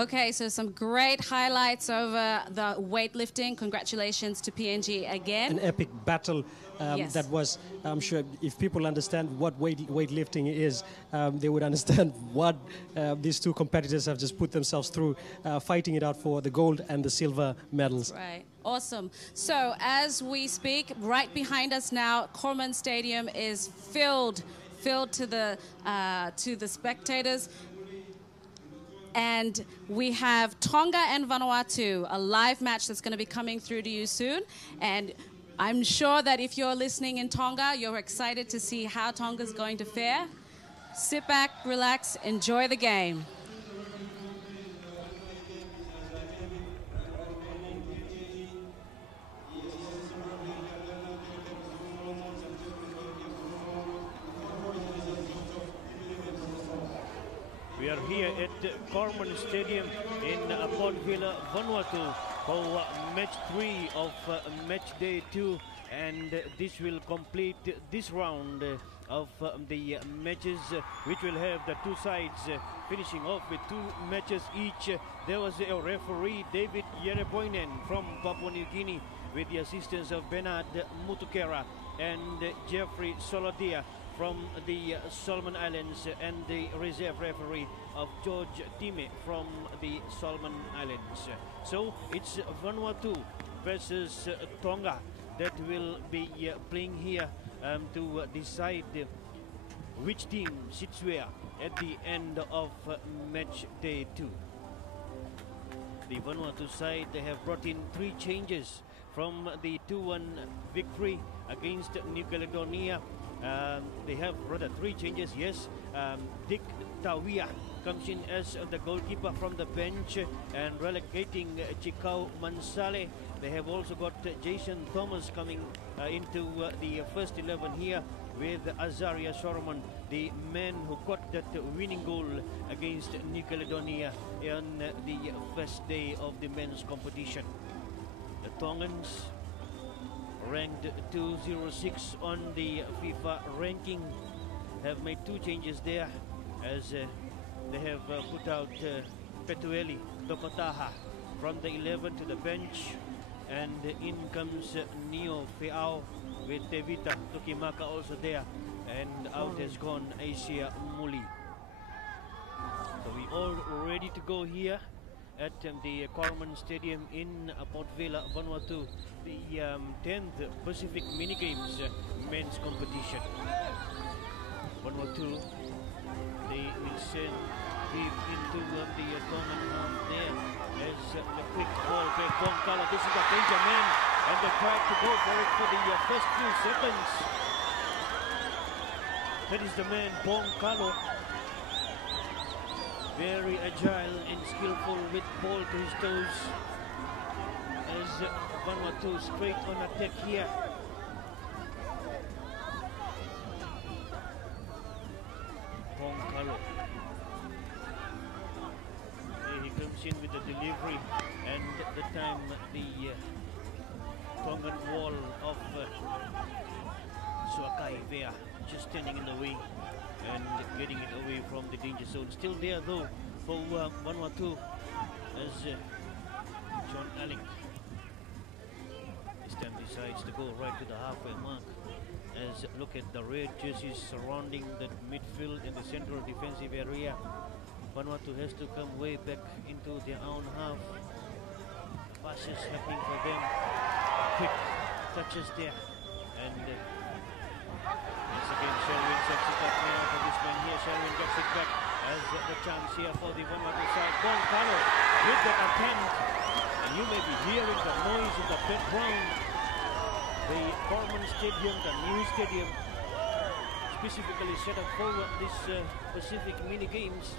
Okay, so some great highlights over the weightlifting. Congratulations to PNG again. An epic battle Yes. that was, I'm sure, if people understand what weightlifting is, they would understand what these two competitors have just put themselves through, fighting it out for the gold and the silver medals. Right. Awesome. So as we speak, right behind us now, Corman Stadium is filled to the spectators. And we have Tonga and Vanuatu, a live match that's going to be coming through to you soon. And I'm sure that if you're listening in Tonga, you're excited to see how Tonga's going to fare. Sit back, relax, enjoy the game. We are here at Corman Stadium in Port Vila, Vanuatu for match 3 of match day 2, and this will complete this round of the matches, which will have the two sides finishing off with 2 matches each. There was a referee, David Yerepoinen from Papua New Guinea, with the assistance of Bernard Mutukera and Jeffrey Soladia from the Solomon Islands, and the reserve referee of George Time from the Solomon Islands. So it's Vanuatu versus Tonga that will be playing here to decide which team sits where at the end of match day 2. The Vanuatu side, they have brought in 3 changes from the 2-1 victory against New Caledonia. They have rather 3 changes, yes. Dick Tawia comes in as the goalkeeper from the bench and relegating Chikau Mansale. They have also got Jason Thomas coming into the first 11 here, with Azaria Solomon, the man who got that winning goal against New Caledonia on the first day of the men's competition. The Tongans, ranked 206 on the FIFA ranking, have made 2 changes there, as they have put out Petueli Tokotaha from the 11 to the bench, and in comes Neo Feao with Tevita Tokimaka also there, and out has gone Asia Muli. So we all ready to go here at the Corman Stadium in Port Vila, Vanuatu, the 10th Pacific Mini Games men's competition. Vanuatu, they will send deep into the common half there as the quick ball by Bonkalo. This is a danger man, and they tried to go for it for the first few seconds. That is the man, Bonkalo. Very agile and skillful with ball to his toes, as Vanuatu straight on attack here. Bonkalo. He comes in with the delivery, and the time the Tongan wall of Suakai there, just standing in the way and getting it away from the danger zone. Still there though for Vanuatu, as John Alling this time decides to go right to the halfway mark. As look at the red jerseys surrounding the midfield in the central defensive area. Vanuatu has to come way back into their own half. Passes happening for them. Quick touches there, and once again Sherwin sets it up now for this man here. Sherwin gets it back as the chance here for the Vanuatu side. Bonkalo with the attempt, and you may be hearing the noise in the background. The Corman Stadium, the new stadium, specifically set up for this Pacific Mini Games,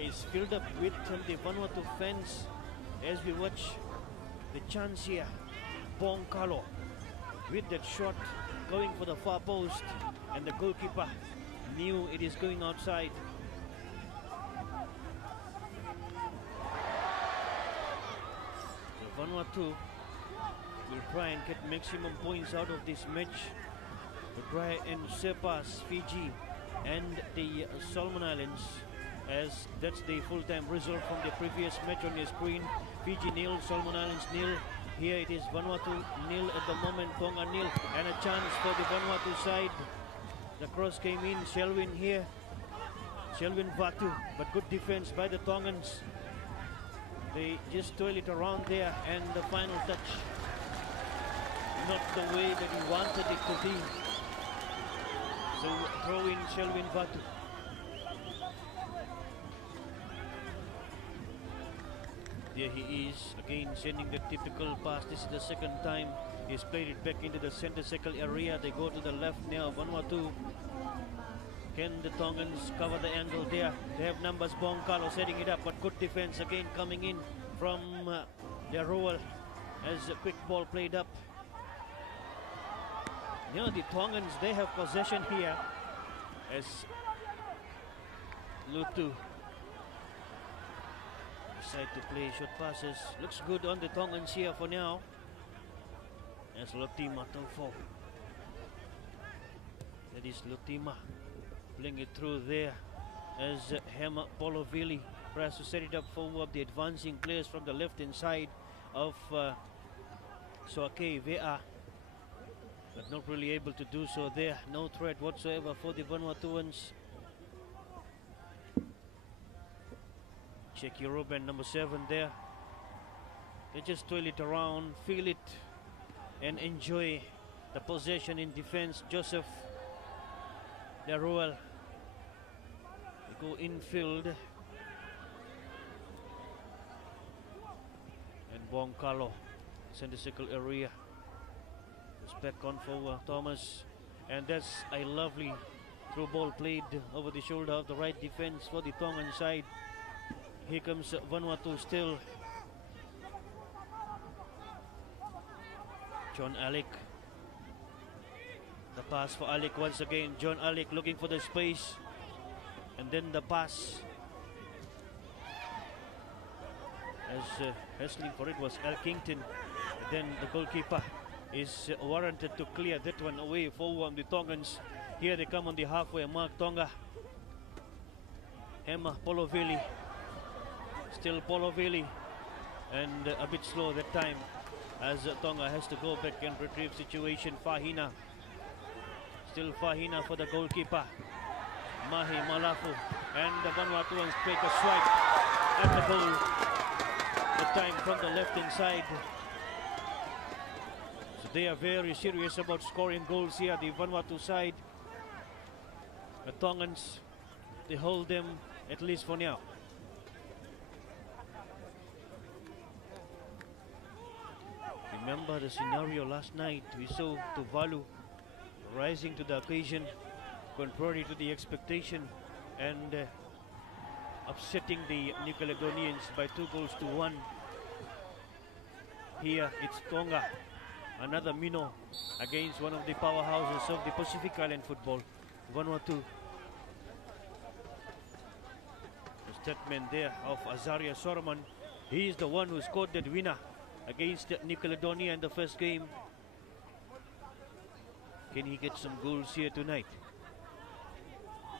is filled up with the Vanuatu fans as we watch the chance here. Bonkalo with that shot going for the far post, and the goalkeeper knew it is going outside. So Vanuatu will try and get maximum points out of this match to try and surpass Fiji and the Solomon Islands as that's the full-time result from the previous match on your screen. Fiji nil, Solomon Islands nil. Here it is Vanuatu nil at the moment, Tonga nil, and a chance for the Vanuatu side. The cross came in, Shelwin here, Shelwin Vatu, but good defense by the Tongans. They just toil it around there, and the final touch, not the way that he wanted it to be. So throw in Shelwin Vatu. There he is, again sending the typical pass. This is the second time he's played it back into the center circle area. They go to the left now, Vanuatu. Can the Tongans cover the angle there? They have numbers, Bongkalo setting it up, but good defense again coming in from their role as a quick ball played up. You know, the Tongans, they have possession here as Lutu decide to play short passes. Looks good on the Tongans here for now. As Lotima Tofo. That is Lotima playing it through there as Hema Polovili tries to set it up forward. The advancing players from the left hand side of Soake Vea, but not really able to do so there. No threat whatsoever for the Vanuatuans. Check Ruben, number 7 there. They just toil it around, feel it, and enjoy the possession in defense. Joseph Leroel. They go infield. And Bongkalo, center circle area. It's back on for Thomas. And that's a lovely through ball played over the shoulder of the right defense for the Tongan side. Here comes Vanuatu still. John Alec. The pass for Alec once again. John Alec looking for the space. And then the pass. As wrestling for it was Elkington. And then the goalkeeper is warranted to clear that one away for the Tongans. Here they come on the halfway mark, Tonga. Hema Polovili. Still Polovili, and a bit slow that time as Tonga has to go back and retrieve situation. Fahina, still Fahina for the goalkeeper, Mahi Malafu, and the Vanuatuans take a swipe at the goal, the time from the left hand side. So they are very serious about scoring goals here, the Vanuatu side. The Tongans, they hold them at least for now. Remember the scenario last night. We saw Tuvalu rising to the occasion, contrary to the expectation, and upsetting the New Caledonians by 2-1. Here it's Tonga, another minnow against one of the powerhouses of the Pacific Island football, Vanuatu. The statement there of Azaria Sorman. He is the one who scored that winner against New Caledonia in the first game. Can he get some goals here tonight?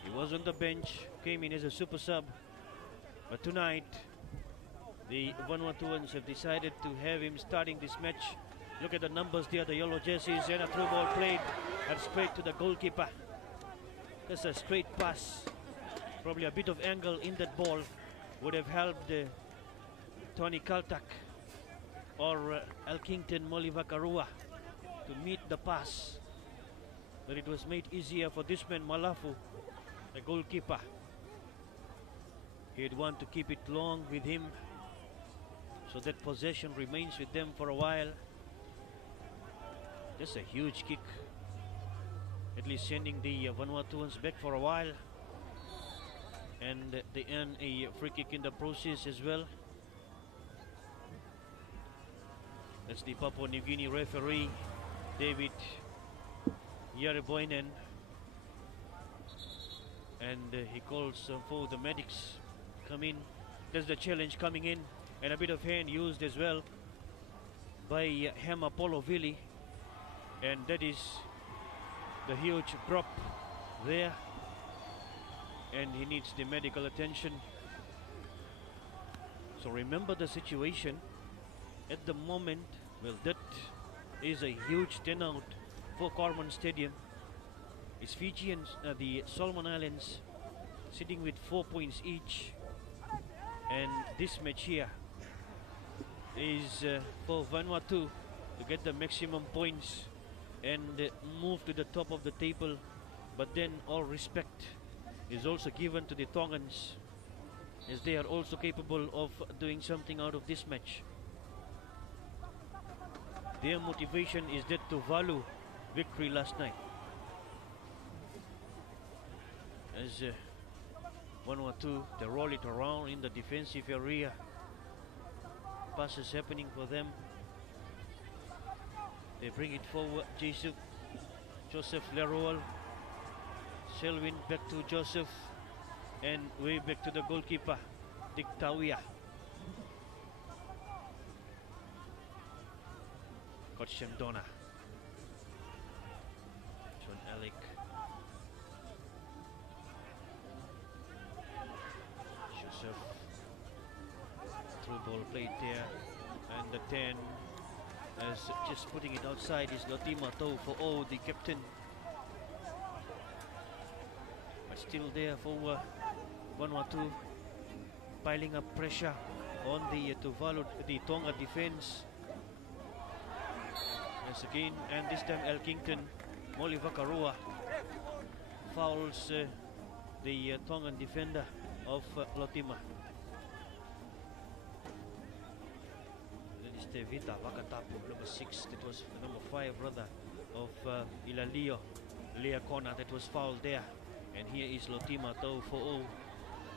He was on the bench, came in as a super sub, but tonight the Vanuatuans have decided to have him starting this match. Look at the numbers there, the yellow jerseys, and a through ball played and straight to the goalkeeper. That's a straight pass. Probably a bit of angle in that ball would have helped Tony Kaltak or Elkington Molivakarua to meet the pass, but it was made easier for this man Malafu, the goalkeeper. He'd want to keep it long with him, so that possession remains with them for a while. Just a huge kick, at least sending the Vanuatuans back for a while, and they earn a free kick in the process as well. That's the Papua New Guinea referee, David Yareboinen. And he calls for the medics come in. There's the challenge coming in, and a bit of hand used as well by Hema Polovili. And that is the huge drop there. and he needs the medical attention. So remember the situation at the moment. Well, that is a huge turnout for Corman Stadium. It's Fijians, the Solomon Islands, sitting with 4 points each, and this match here is for Vanuatu to get the maximum points and move to the top of the table. But then all respect is also given to the Tongans, as they are also capable of doing something out of this match. Their motivation is that Tuvalu victory last night. As Vanuatu, they roll it around in the defensive area. Passes happening for them. They bring it forward. Joseph Leroy. Selwyn back to Joseph. And way back to the goalkeeper, Dick Tawia. Got Shamdona. John Alec. Joseph. Through ball played there. And the 10, as just putting it outside, is Lotima Tau, the captain. But still there for Vanuatu, piling up pressure on the Tuvalu, the Tonga defense. Once again, and this time Elkington, Molly Vakarua fouls the Tongan defender of Lotima. That is Tevita Vakatapu, number 6. That was number 5, brother of Ilalio Leakona. That was fouled there. And here is Lotima Tau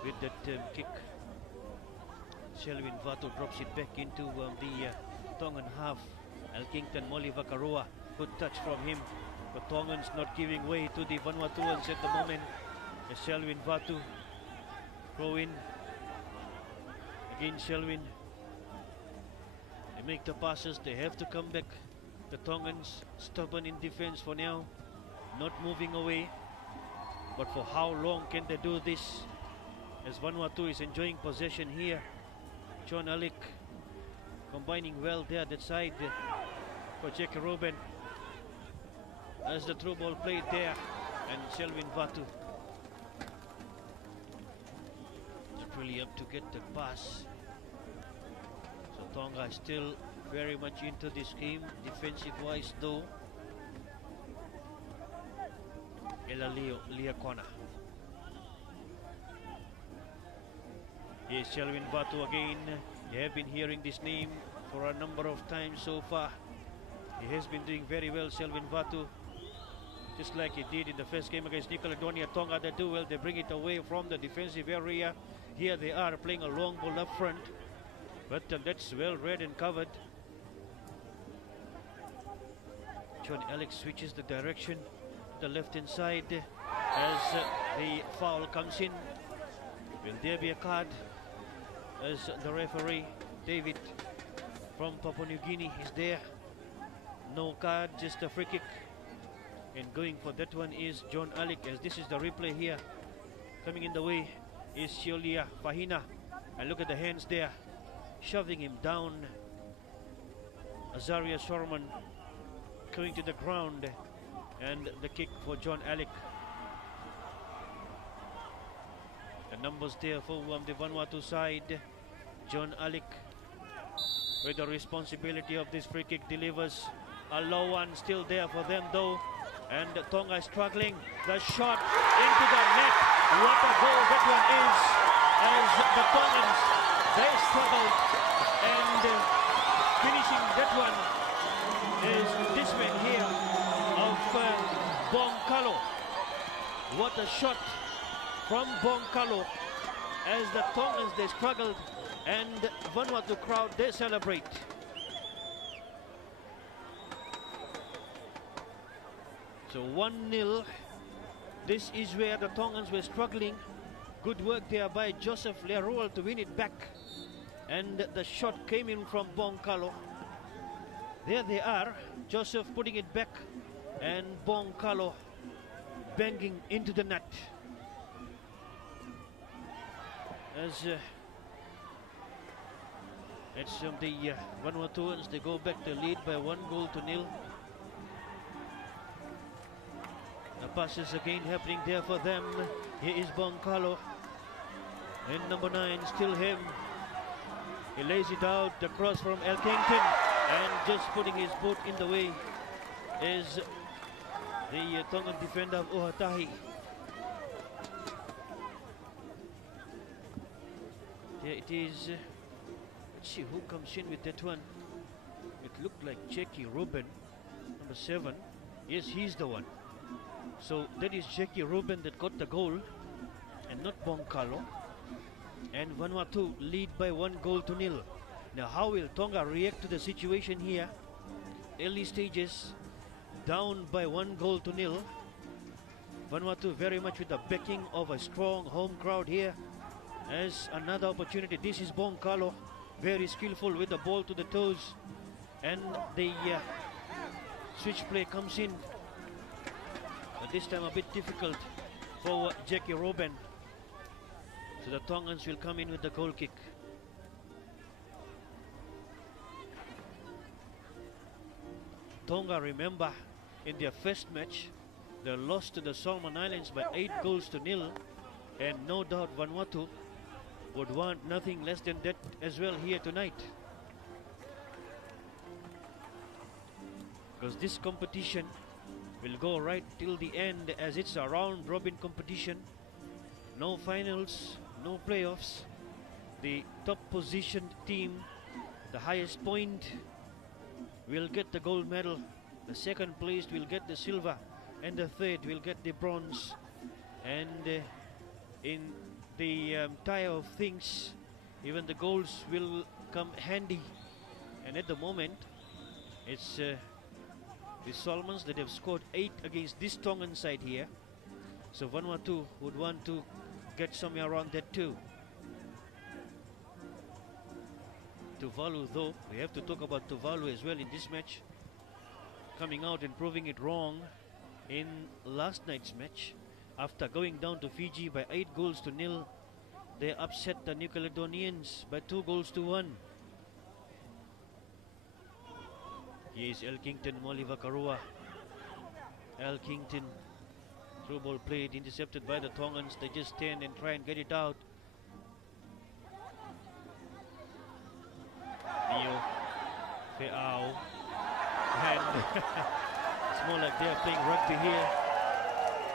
with that kick. Selwyn Vatu drops it back into the Tongan half. Elkington, Molly Vakarua, good touch from him. The Tongans not giving way to the Vanuatuans at the moment. As Selwyn Vatu throw in. Again Selwyn. They make the passes, they have to come back. The Tongans stubborn in defense for now, not moving away. But for how long can they do this? As Vanuatu is enjoying possession here. John Alec combining well there that side for Jackie Ruben. As the through ball played there, and Selwyn Vatu. It's really up to get the pass. So Tonga is still very much into this game, defensive wise though. Elalio Liakona. Here's Selwyn Vatu again. You have been hearing this name for a number of times so far. He has been doing very well, Selwyn Vatu. Just like he did in the first game against New Caledonia. Tonga, they do well, they bring it away from the defensive area. Here they are playing a long ball up front. But that's well read and covered. John Alex switches the direction. The left hand side as the foul comes in. Will there be a card? As the referee David from Papua New Guinea is there. No card, just a free kick. And going for that one is John Alec, as this is the replay here. Coming in the way is Shiolia Fahina. And look at the hands there, shoving him down. Azaria Sorman going to the ground. And the kick for John Alec. The numbers there for the Vanuatu side. John Alec with the responsibility of this free kick delivers. A low one still there for them though. And Tonga is struggling. The shot into the net. What a goal that one is. As the Tongans, they struggled. And finishing that one is this man here of Bonkalo. What a shot from Bonkalo, as the Tongans, they struggled, and Vanuatu crowd, they celebrate. So 1-0. This is where the Tongans were struggling. Good work there by Joseph Leroy to win it back. And the shot came in from Bonkalo. There they are, Joseph putting it back, and Bonkalo banging into the net. as it's the Vanuatuans, they go back to lead by 1-0. The passes again happening there for them. Here is Boncalo. And number 9, still him. He lays it out, the cross from Elkington. And just putting his boot in the way is the Tongan defender of Ohatahi. There it is. Let's see who comes in with that one. It looked like Jackie Ruben, number 7. Yes, he's the one. So that is Jackie Ruben that got the goal and not Boncalo. And Vanuatu lead by 1-0. Now how will Tonga react to the situation here? Early stages, down by 1-0. Vanuatu very much with the backing of a strong home crowd here. As another opportunity, this is Boncalo, very skillful with the ball to the toes. And the switch play comes in. But this time a bit difficult for Jackie Ruben. So the Tongans will come in with the goal kick. Tonga, remember, in their first match, they lost to the Solomon Islands by 8-0. And no doubt Vanuatu would want nothing less than that as well here tonight. Because this competition will go right till the end, as it's a round-robin competition. No finals, no playoffs. The top positioned team, the highest point, will get the gold medal. The second placed will get the silver, and the third will get the bronze. And in the tie of things, even the goals will come handy. And at the moment, it's the Solomons that have scored 8 against this Tongan side here. So Vanuatu would want to get somewhere around that too. Tuvalu, though, we have to talk about Tuvalu as well in this match. Coming out and proving it wrong in last night's match. After going down to Fiji by 8-0, they upset the New Caledonians by 2-1. Here is Elkington, Molivakarua. Elkington, through ball played, intercepted by the Tongans. They just stand and try and get it out. Neo Feao, and it's more like they're playing rugby here,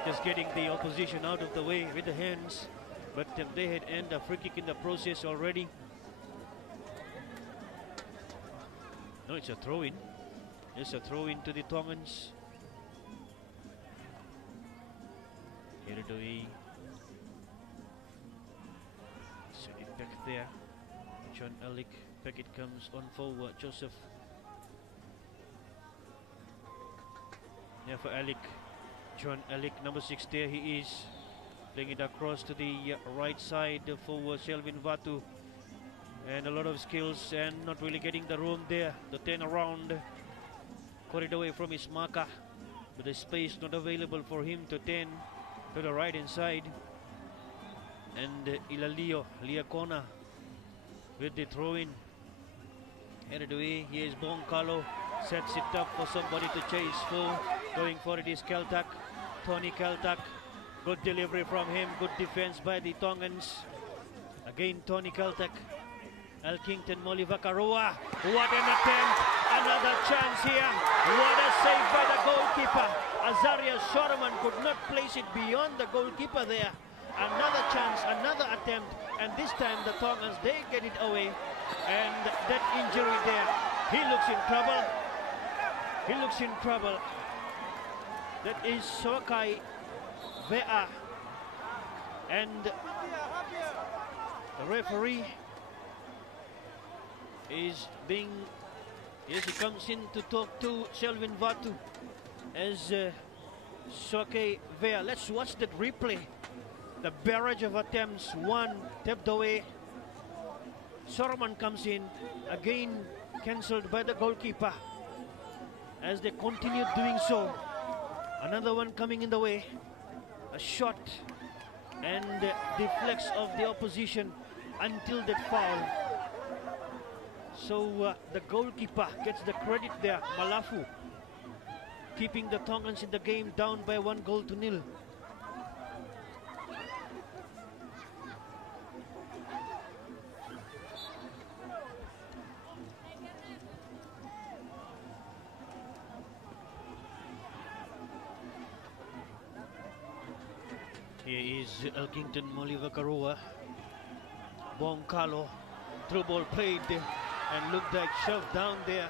just getting the opposition out of the way with the hands, but they had earned a free kick in the process already. No, it's a throw-in. It's a throw-in to the Tongans. Hiradoi. So it back there. John Alec. Back it comes on forward. Joseph. Yeah, for Alec. John Alec, number 6 there he is. Playing it across to the right side for Selvin Vatu. And a lot of skills and not really getting the room there. The turn around. Caught it away from his marker. But the space not available for him to turn to the right hand side. And Ilalio, Liakona with the throw-in. Headed away, here's Boncalo. Sets it up for somebody to chase for. Going for it is Keltak. Tony Keltak. Good delivery from him. Good defense by the Tongans. Again, Tony Keltak. Elkington, Molivakarua. What an attempt. Another chance here. What a save by the goalkeeper. Azaria Shoroman could not place it beyond the goalkeeper there. Another chance, another attempt. And this time the Tongans, they get it away. And that injury there. He looks in trouble. He looks in trouble. That is Sokai Vea. And the referee is being, yes, he comes in to talk to Selvin Vatu as Sokai Vea. Let's watch that replay. The barrage of attempts, one tapped away. Soroman comes in, again cancelled by the goalkeeper. As they continue doing so, another one coming in the way. A shot and deflects of the opposition. until that foul. So the goalkeeper gets the credit there, Malafu, keeping the Tongans in the game down by 1-0. Here is Elkington Molivakaroa. Boncalo, through ball played and looked like shoved down there,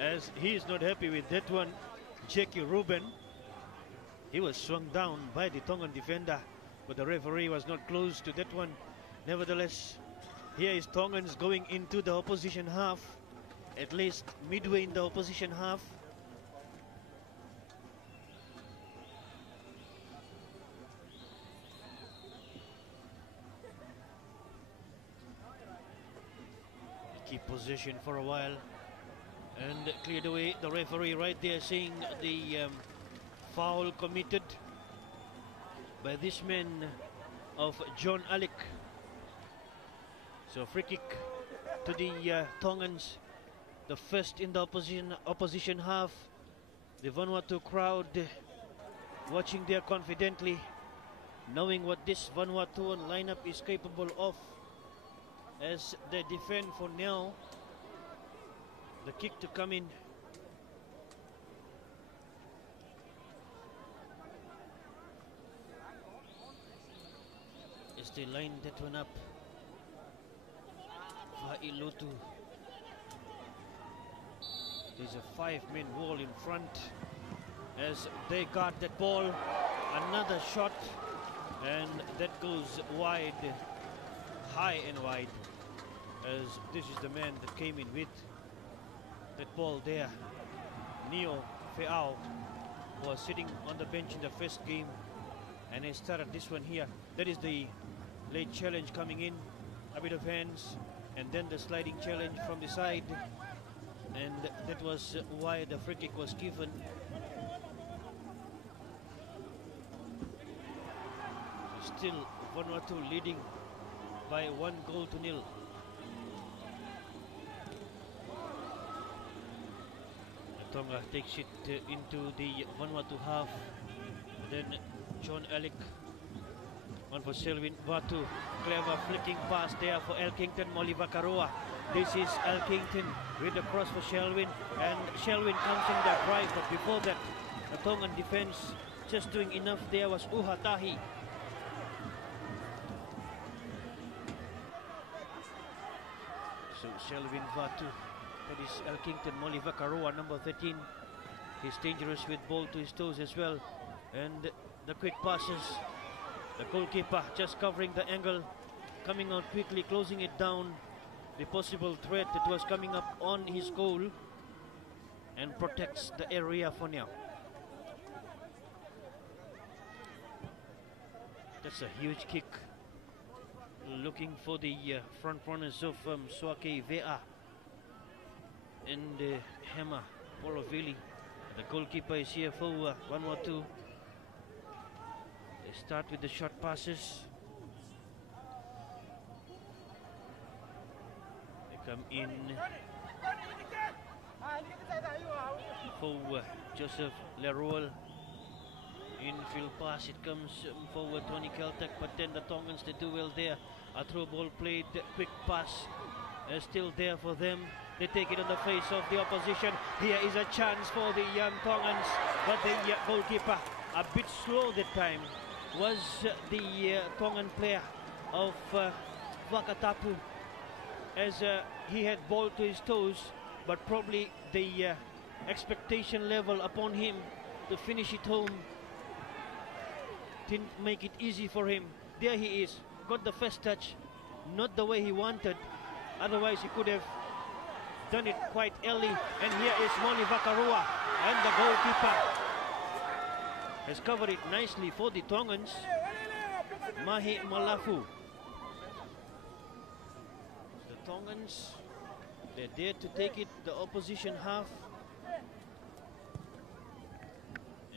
as he is not happy with that one. Jackie Ruben, he was swung down by the Tongan defender, but the referee was not close to that one. Nevertheless, here is Tongans going into the opposition half, at least midway in the opposition half. Keep possession for a while and cleared away. The referee right there saying the foul committed by this man of John Alec. So free kick to the Tongans, the first in the opposition half. The Vanuatu crowd watching there confidently, knowing what this Vanuatuan lineup is capable of, as they defend for now. The kick to come in. As they line that one up. Va'ilotu. There's a 5-man wall in front as they guard that ball. Another shot, and that goes wide, high and wide, as this is the man that came in with that ball there. Neo Feao was sitting on the bench in the first game, and he started this one here. That is the late challenge coming in, a bit of hands, and then the sliding challenge from the side, and that was why the free kick was given. Still Vanuatu leading by 1-0. Tonga takes it into the Vanuatu half. Then John Alec on for Selwyn Vatu. Clever flicking pass there for Elkington Molivakaroa. This is Elkington with the cross for Selwyn, and Selwyn comes in that drive, but before that the Tongan defense just doing enough. There was Uhatahi. So Selwyn Vatu, that is Elkington Molivakaroa, number 13. He's dangerous with ball to his toes as well. And the quick passes. The goalkeeper just covering the angle, coming out quickly, closing it down. The possible threat that was coming up on his goal, and protects the area for now. That's a huge kick. Looking for the front runners of Suake Vea and Hema Polovili. The goalkeeper is here for Vanuatu. They start with the short passes. They come in for Joseph Leroy. Infield pass, it comes forward Tony Keltek, but then the Tongans, they do well there. A throw ball played, quick pass still there for them. They take it on the face of the opposition. Here is a chance for the Tongans, but the goalkeeper a bit slow that time was the Tongan player of Vakatapu, as he had ball to his toes, but probably the expectation level upon him to finish it home didn't make it easy for him. There he is, got the first touch, not the way he wanted, otherwise he could have done it quite early. And here is Moni Vakarua, and the goalkeeper has covered it nicely for the Tongans. Mahi Malafu. The Tongans, they're there to take it the opposition half,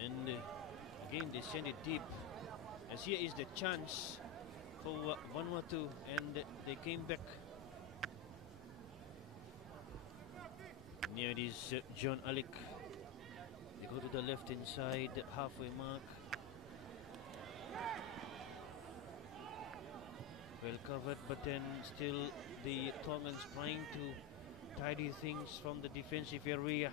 and again they send it deep, as here is the chance for Vanuatu, and they came back. Near it is John Alec. They go to the left hand side, halfway mark. Well covered, but then still the Tongans trying to tidy things from the defensive area.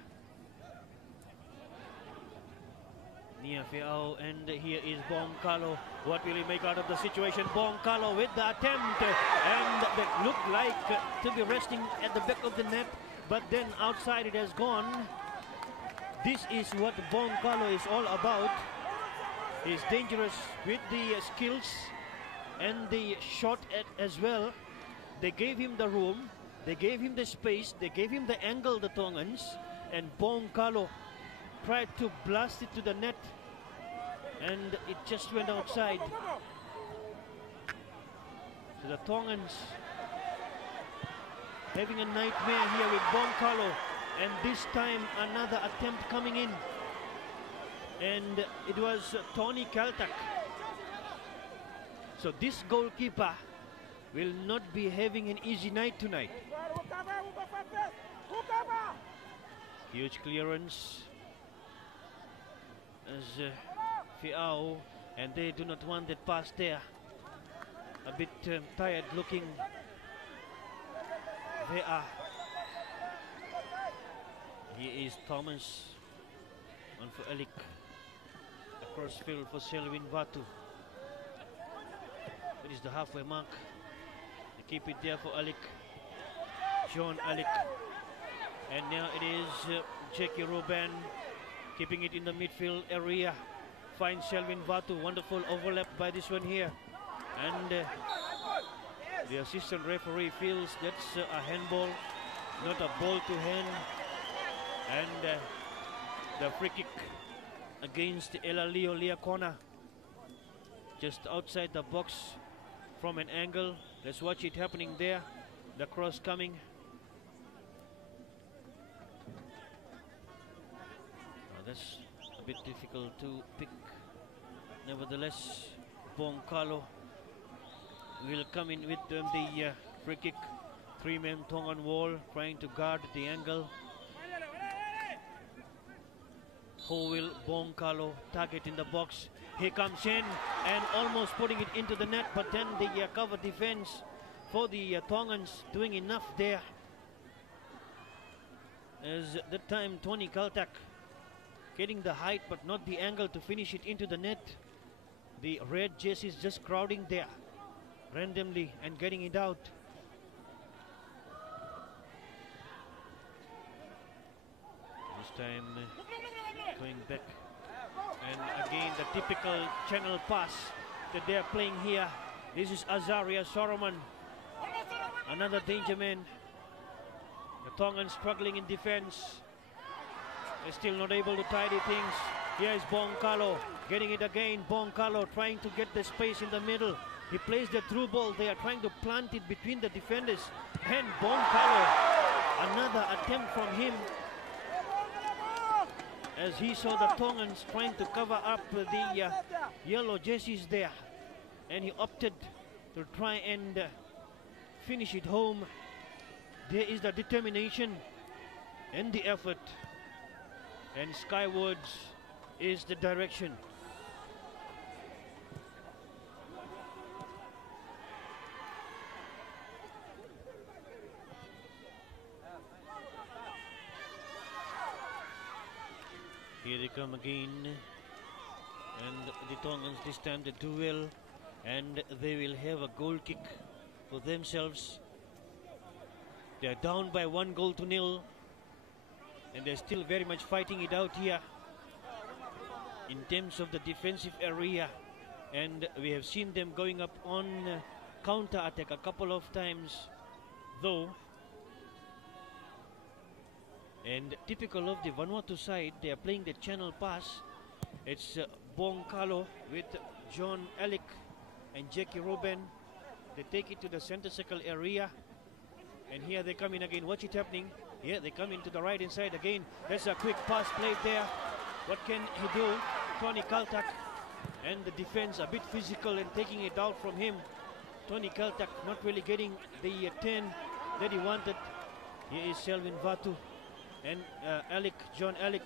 Nia Feao, and here is Bongkalo. What will he make out of the situation? Bongkalo with the attempt, and that looked like to be resting at the back of the net, but then outside it has gone. This is what Bongkalo is all about. He's dangerous with the skills and the shot as well. They gave him the room, they gave him the space, they gave him the angle, the Tongans, and Bongkalo tried to blast it to the net, and it just went outside. So the Tongans having a nightmare here with Bongkalo, and this time another attempt coming in, and it was Tony Kaltak. So this goalkeeper will not be having an easy night tonight. Huge clearance as Fiao, and they do not want that pass there. A bit tired looking. They are. Here is Thomas on for Elik. Across field for Selwyn Vatu. It is the halfway mark. They keep it there for Alec. John Alec. And now it is Jackie Ruben keeping it in the midfield area. Finds Selwyn Vatu. Wonderful overlap by this one here. And the assistant referee feels that's a handball, not a ball to hand. And the free kick against Elalio Liakona, just outside the box from an angle. Let's watch it happening there. The cross coming. That's a bit difficult to pick. Nevertheless, Bongkalo will come in with the free kick. Three-man Tongan wall, trying to guard the angle. Who will Bongkalo target in the box? He comes in and almost putting it into the net, but then the cover defense for the Tongans doing enough there. As that time Tony Kaltak getting the height but not the angle to finish it into the net. The red jerseys just crowding there randomly and getting it out. This time going back, and again the typical channel pass that they are playing here. This is Azaria Soroman, another danger man. The Tongans struggling in defense. They're still not able to tidy things. Here is Bongkalo getting it again. Bongkalo trying to get the space in the middle. He plays the through ball. They are trying to plant it between the defenders. And Bongkalo, another attempt from him, as he saw the Tongans trying to cover up the yellow jerseys there, and he opted to try and finish it home. There is the determination and the effort, and skywards is the direction. Here they come again, and the Tongans this time the duel, and they will have a goal kick for themselves. They are down by 1-0, and they're still very much fighting it out here in terms of the defensive area, and we have seen them going up on counter attack a couple of times though. And typical of the Vanuatu side, they are playing the channel pass. It's Bongkalo with John Alec and Jackie Ruben. They take it to the center circle area, and here they come in again. Watch it happening. Here they come into the right inside again. There's a quick pass played there. What can he do? Tony Kaltak, and the defense a bit physical and taking it out from him. Tony Kaltak not really getting the 10 that he wanted. Here is Selvin Vatu and John Alec.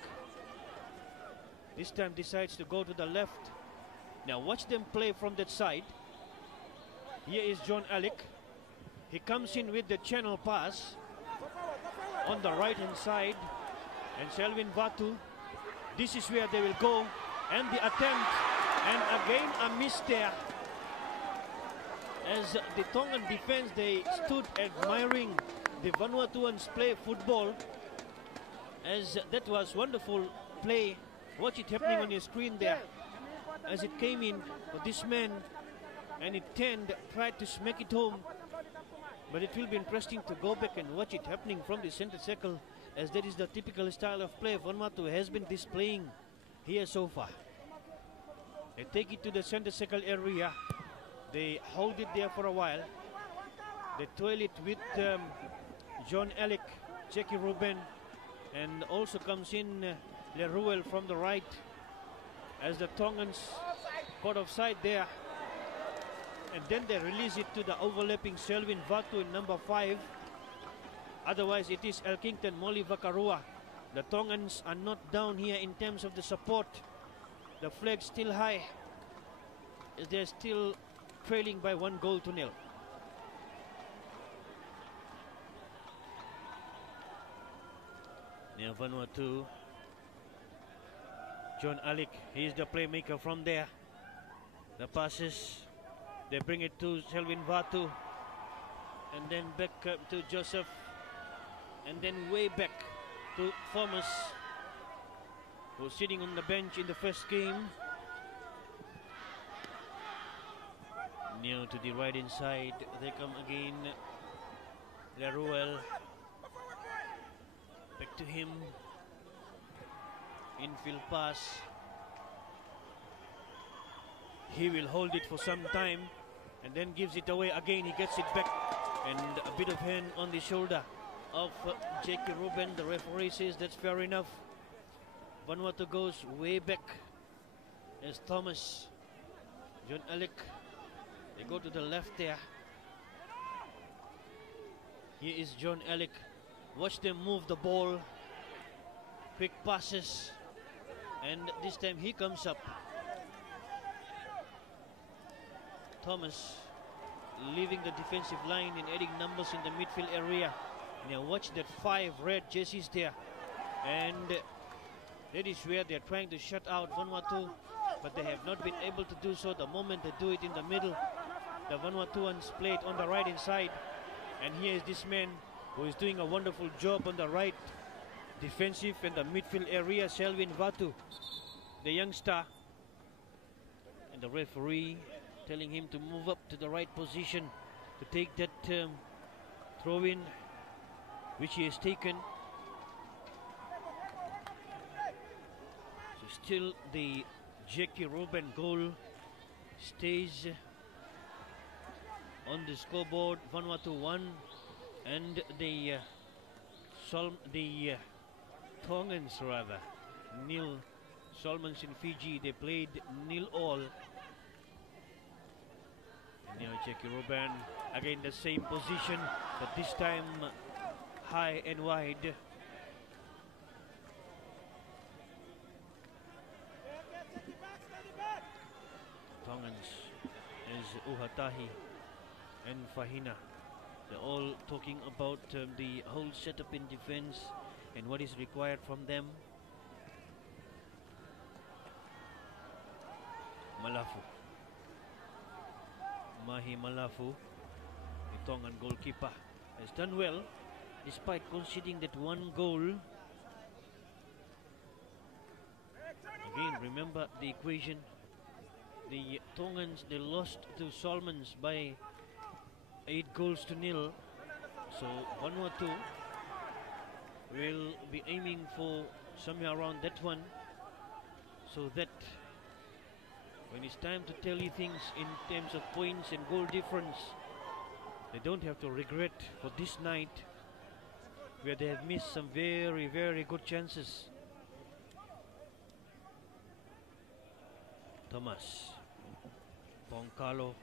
This time decides to go to the left. Now watch them play from that side. Here is John Alec. He comes in with the channel pass on the right hand side. And Selvin Vatu, this is where they will go. And the attempt, and again a miss there. As the Tongan defense, they stood admiring the Vanuatuans play football. As that was wonderful play. Watch it happening on your screen there. As it came in for this man, and it tried to smack it home. But it will be interesting to go back and watch it happening from the center circle, as that is the typical style of play Vanuatu has been displaying here so far. They take it to the center circle area. They hold it there for a while. They toil it with John Alec, Jackie Ruben, and also comes in Leruel from the right, as the Tongans got offside there. And then they release it to the overlapping Selvin Vatu in number 5. Otherwise it is Elkington, Molly Vakarua. The Tongans are not down here in terms of the support. The flag still high. They're still trailing by 1-0. Now Vanuatu. John Alec, he is the playmaker from there. The passes, they bring it to Selvin Vatu, and then back to Joseph, and then way back to Thomas, who's sitting on the bench in the first game. Now to the right inside, they come again. Leruel, back to him. Infield pass. He will hold it for some time and then gives it away again. He gets it back, and a bit of hand on the shoulder of Jackie Ruben. The referee says that's fair enough. Vanuatu goes way back as Thomas, John Alec. They go to the left there. Here is John Alec. Watch them move the ball. Quick passes. And this time he comes up. Thomas leaving the defensive line and adding numbers in the midfield area. Now watch that 5 red jerseys there. And that is where they're trying to shut out Vanuatu, but they have not been able to do so. The moment they do it in the middle, the Vanuatuans play it on the right inside. And here is this man who is doing a wonderful job on the right defensive and the midfield area, Selvin Vatu, the youngster. And the referee telling him to move up to the right position to take that throw-in, which he has taken. So still the Jackie Ruben goal stays on the scoreboard. Vanuatu 1, and the Tongans rather nil. Solomons in Fiji, they played 0-0. And now Jackie Ruben again the same position, but this time high and wide. Tongans is Uhatahi and Fahina. They're all talking about the whole setup in defense and what is required from them. Malafu. Mahi Malafu, the Tongan goalkeeper, has done well despite conceding that 1 goal. Again, remember the equation. The Tongans, they lost to Solomons by 8-0. So Vanuatu will be aiming for somewhere around that one, so that when it's time to tally things in terms of points and goal difference, they don't have to regret for this night where they have missed some very, very good chances. Thomas Poncalo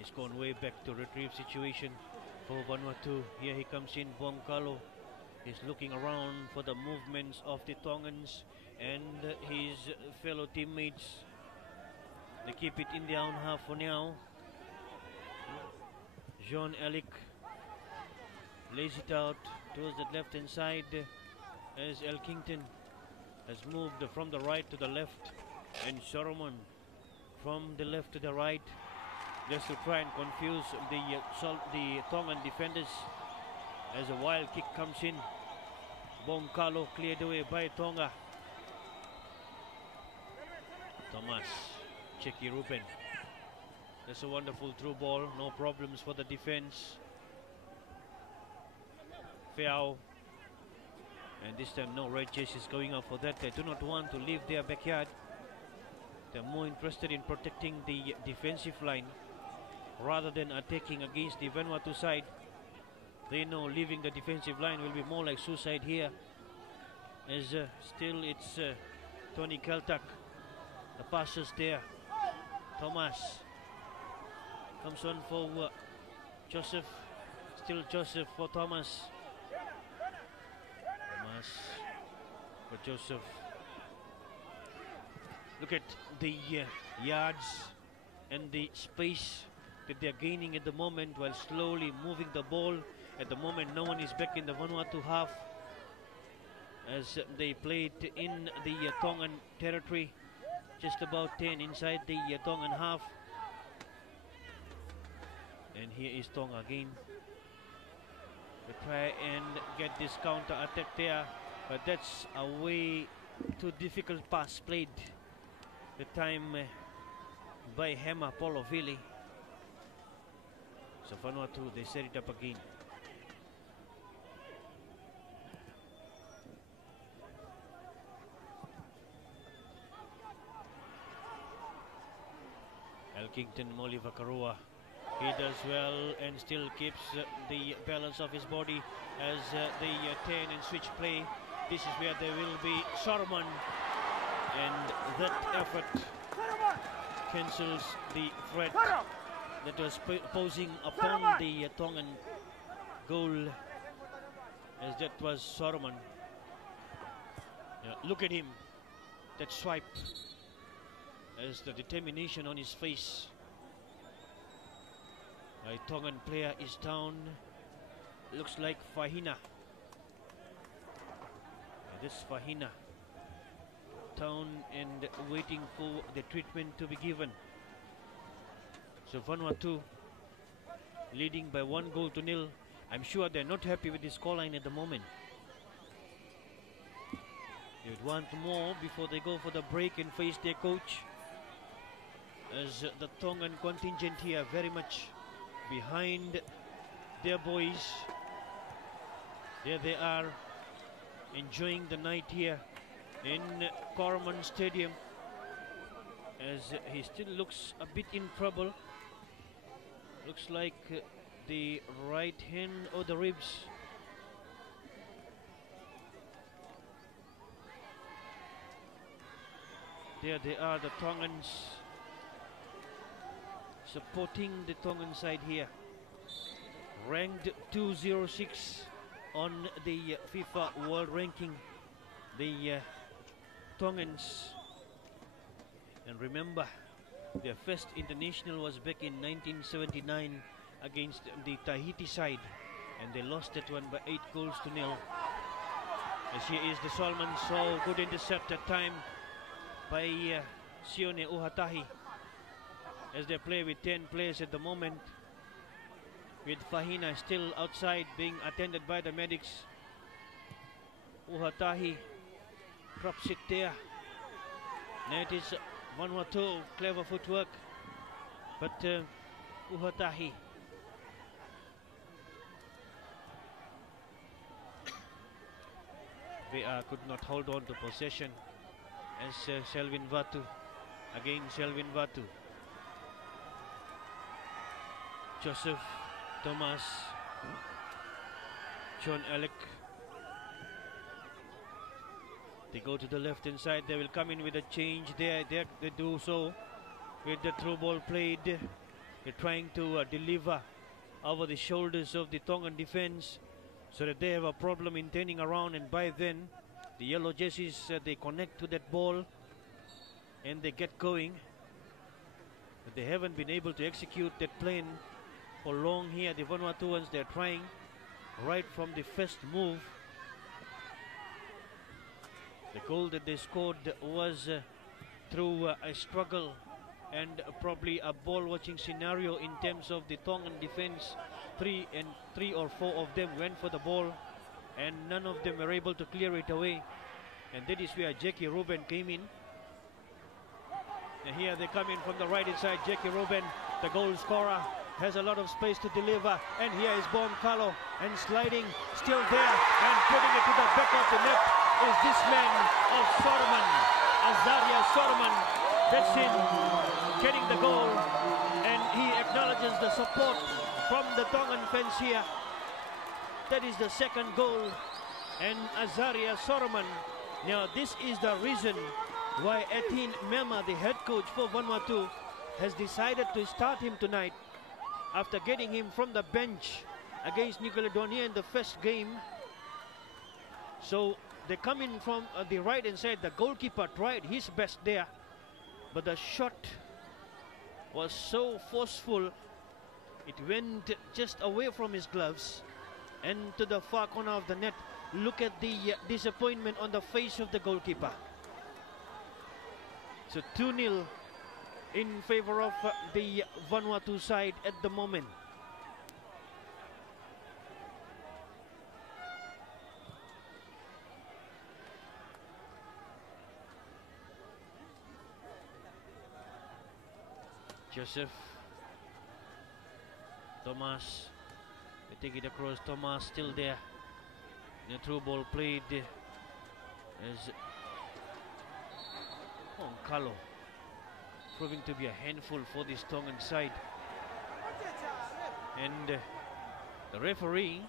He's gone way back to retrieve situation for Vanuatu. Here he comes in, Bonkalo. He's looking around for the movements of the Tongans and his fellow teammates. They keep it in their own half for now. Jean-Elic lays it out towards the left hand side as Elkington has moved from the right to the left, and Solomon from the left to the right, just to try and confuse the Tongan defenders as a wild kick comes in. Bonkalo cleared away by Tonga. Thomas, Cheki Ruben. That's a wonderful through ball, no problems for the defense. Feao. And this time no red jerseys going up for that. They do not want to leave their backyard. They're more interested in protecting the defensive line rather than attacking against the Vanuatu side. They know leaving the defensive line will be more like suicide here. As still it's Tony Keltak. The passes there. Thomas comes on for Joseph. Still Joseph for Thomas. Thomas for Joseph. Look at the yards and the space that they're gaining at the moment while slowly moving the ball. At the moment, no one is back in the Vanuatu half as they played in the Tongan territory, just about 10 inside the Tongan half. And here is Tonga again. They try and get this counter attack there, but that's a way too difficult pass played. The time by Hema Polovili. So Vanuatu, they set it up again. Elkington Molivakarua. He does well and still keeps the balance of his body as they turn and switch play. This is where there will be Sorman, and that effort cancels the threat that was posing upon the Tongan goal, as that was Sorman. Look at him, that swipe, as the determination on his face. A Tongan player is down. Looks like Fahina. This Fahina down and waiting for the treatment to be given. So Vanuatu leading by 1-0. I'm sure they're not happy with this scoreline at the moment. They would want more before they go for the break and face their coach, as the Tongan contingent here very much behind their boys. There they are, enjoying the night here in Corman Stadium, as he still looks a bit in trouble. Looks like the right hand or the ribs. There they are, the Tongans supporting the Tongan side here. Ranked 206 on the FIFA World Ranking, the Tongans. And remember, their first international was back in 1979 against the Tahiti side, and they lost that one by 8-0. As here is the Solomon, so good intercept that time by Sione Uhatahi, as they play with 10 players at the moment, with Fahina still outside being attended by the medics. Uhatahi drops it there. That is Vanuatu, clever footwork, but Uhatahi could not hold on to possession, as Selvin Vatu, again Selvin Vatu. Joseph, Thomas, John Alec. They go to the left hand side. They will come in with a change there. They do so with the through ball played. They're trying to deliver over the shoulders of the Tongan defense so that they have a problem in turning around, and by then the yellow jerseys they connect to that ball and they get going, but they haven't been able to execute that plan for long here. The Vanuatuans, they're trying right from the first move. The goal that they scored was through a struggle and probably a ball watching scenario in terms of the Tongan defense. Three or four of them went for the ball and none of them were able to clear it away, and that is where Jackie Ruben came in. And here they come in from the right inside. Jackie Ruben, the goal scorer, has a lot of space to deliver, and here is Bon Carlo, and sliding still there and putting it to the back of the net is this man of Solomon, Azaria Solomon. That's in, getting the goal, and he acknowledges the support from the Tongan fans here. That is the second goal, and Azaria Solomon. Now this is the reason why Etienne Mema, the head coach for Vanuatu, has decided to start him tonight after getting him from the bench against New Caledonia in the first game. So they come in from the right inside. The goalkeeper tried his best there, but the shot was so forceful, it went just away from his gloves and to the far corner of the net. Look at the disappointment on the face of the goalkeeper. So 2-0 in favor of the Vanuatu side at the moment. Joseph, Thomas, they take it across. Thomas still there. The through ball played as Carlo, proving to be a handful for this Tongan side. And the referee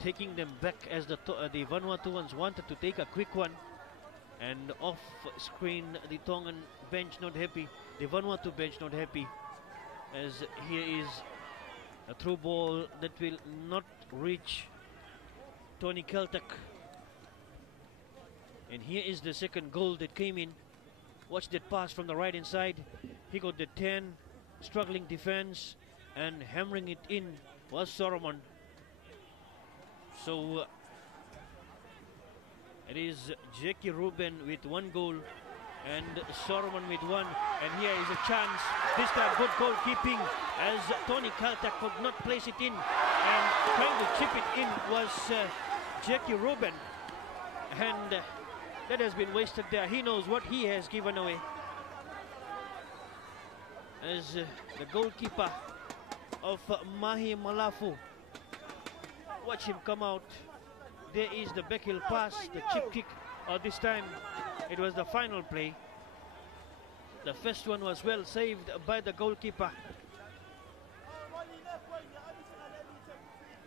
taking them back as the Vanuatuans wanted to take a quick one, and off screen the Tongan bench not happy, the Vanuatu bench not happy, as here is a through ball that will not reach Tony Keltek. And here is the second goal that came in. Watch that pass from the right inside. He got the 10, struggling defense, and hammering it in was Solomon. So it is Jackie Ruben with one goal and Solomon with one. And here is a chance. This time good goalkeeping as Tony Kaltak could not place it in, and trying to chip it in was Jackie Ruben. And that has been wasted there. He knows what he has given away. As the goalkeeper of Mahi Malafu, watch him come out. There is the backheel pass, the chip kick. This time it was the final play. The first one was well saved by the goalkeeper.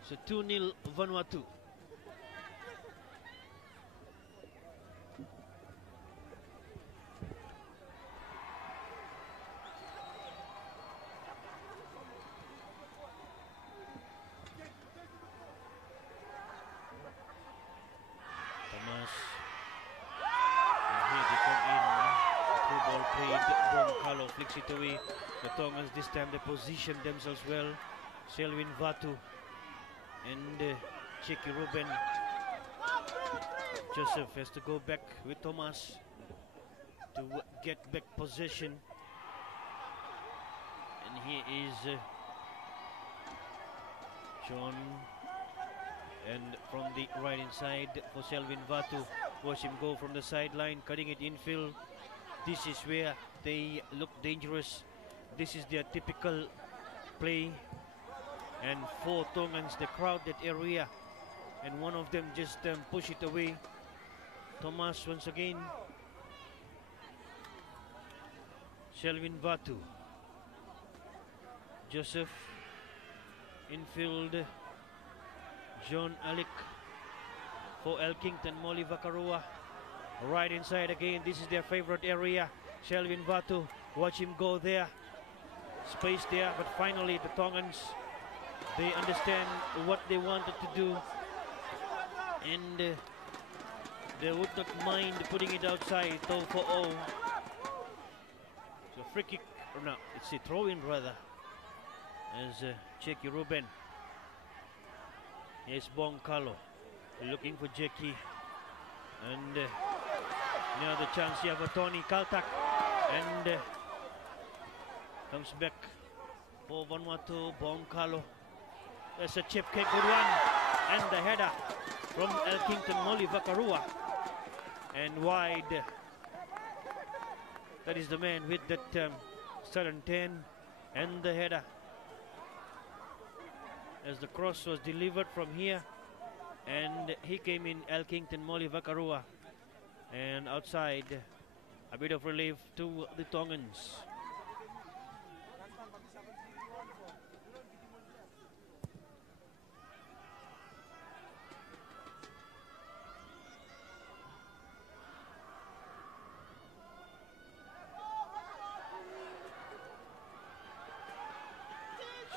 So 2-0 Vanuatu. Flicks it away. The Tongans this time they position themselves well. Selwyn Vatu and Jackie Ruben. Joseph has to go back with Thomas to get back possession. And here is John, and from the right inside for Selwyn Vatu. Watch him go from the sideline, cutting it infield. This is where they look dangerous. This is their typical play. And four Tongans, they crowd that area, and one of them just push it away. Thomas once again. Selwyn Vatu. Joseph. Infield. John Alik for Elkington. Molly Vakarua. Right inside again. This is their favorite area. Selwyn Vatu. Watch him go there. space there, but finally the Tongans, they understand what they wanted to do, and they would not mind putting it outside. 2-0. So free kick, or no, it's a throw-in rather, as Jackie Ruben. Here's Bong Carlo looking for Jackie, and now the chance here for Tony Kaltak, and comes back for Vanuatu. Bong Carlo. There's a chip kick, good one, and the header from Elkington Molly Vakarua, and wide. That is the man with that Southern 10, and the header as the cross was delivered from here, and he came in, Elkington Molly Vakarua, and outside. A bit of relief to the Tongans.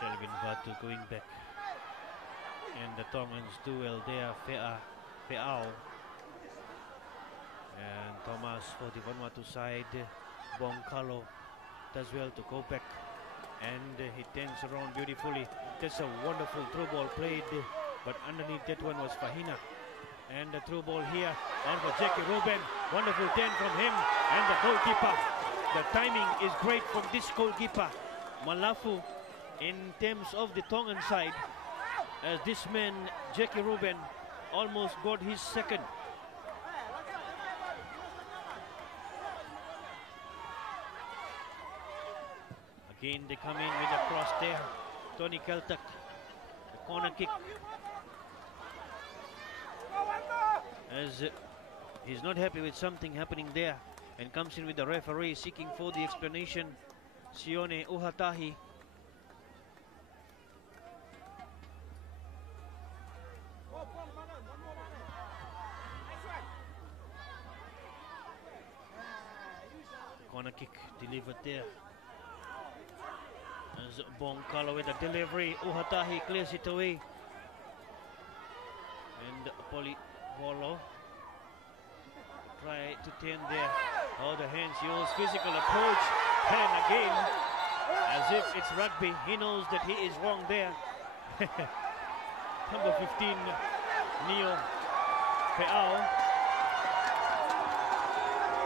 Shelvin Vatu going back, and the Tongans do well there. Feao. And Thomas for the Vanuatu side. Bong Carlo does well to go back, and he turns around beautifully. That's a wonderful through ball played, but underneath that one was Fahina. And the through ball here, and for Jackie Ruben, wonderful turn from him, and the goalkeeper. The timing is great from this goalkeeper, Malafu, in terms of the Tongan side, as this man, Jackie Ruben, almost got his second. Again, they come in with a cross there. Tony Kaltak, the corner kick. As he's not happy with something happening there, and comes in with the referee seeking for the explanation, Sione Uhatahi. Corner kick delivered there. As Bong Carlo with a delivery, Uhatahi clears it away. And Poli Volo try to turn there. Oh, the hands, he was physical approach. And again, as if it's rugby, he knows that he is wrong there. Number 15, Neo Peao.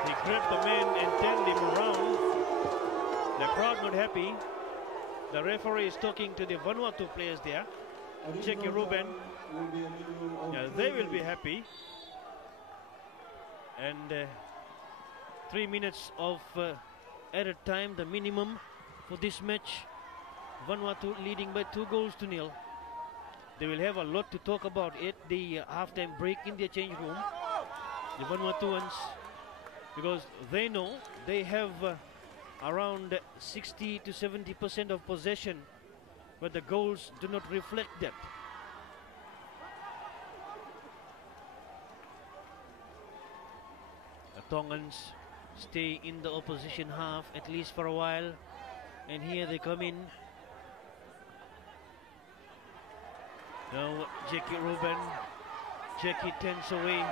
He grabbed the man and turned him around. The crowd not happy. The referee is talking to the Vanuatu players there. Jackie Ruben. Yeah, they will be happy. And 3 minutes of added time, the minimum for this match. Vanuatu leading by 2-0. They will have a lot to talk about at the halftime break in the change room, the Vanuatuans, because they know they have around 60 to 70% of possession, but the goals do not reflect that. The Tongans stay in the opposition half at least for a while, and here they come in. Now Jackie Ruben. Jackie turns away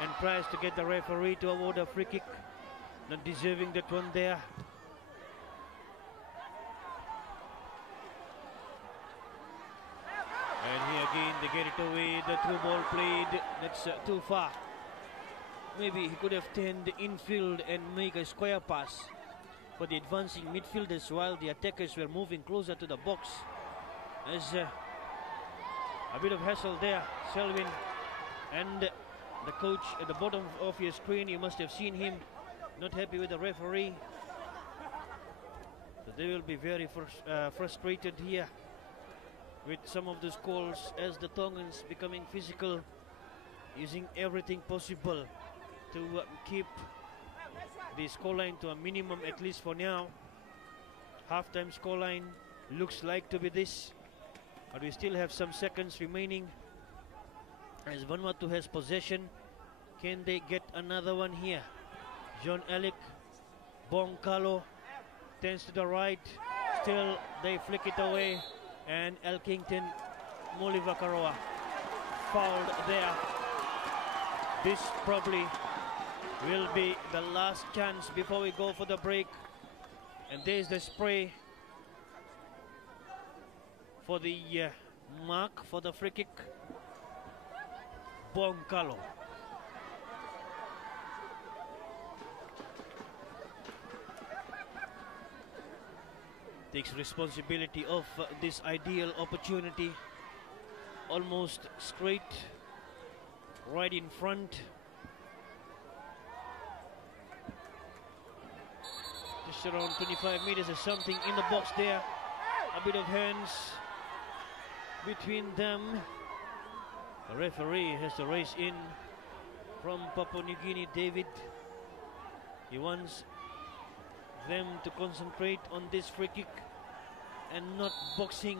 and tries to get the referee to award a free kick. Not deserving that one there. And here again they get it away. The through ball played. That's too far. Maybe he could have turned infield and make a square pass for the advancing midfielders while the attackers were moving closer to the box. As a bit of hassle there, Selwyn, and the coach at the bottom of your screen, you must have seen him not happy with the referee. So they will be very frustrated here with some of those calls, as the Tongans becoming physical, using everything possible to keep the scoreline to a minimum, at least for now. Halftime scoreline looks like to be this, but we still have some seconds remaining as Vanuatu has possession. Can they get another one here? John Alec, Bong Carlo turns to the right, still they flick it away, and Elkington Mulivakaroa fouled there. This probably will be the last chance before we go for the break. And there's the spray for the mark for the free kick. Bonkalo. Takes responsibility of this ideal opportunity. Almost straight, right in front. Just around 25 meters or something in the box there. A bit of hands between them. The referee has to race in from Papua New Guinea, David. He wants them to concentrate on this free kick and not boxing,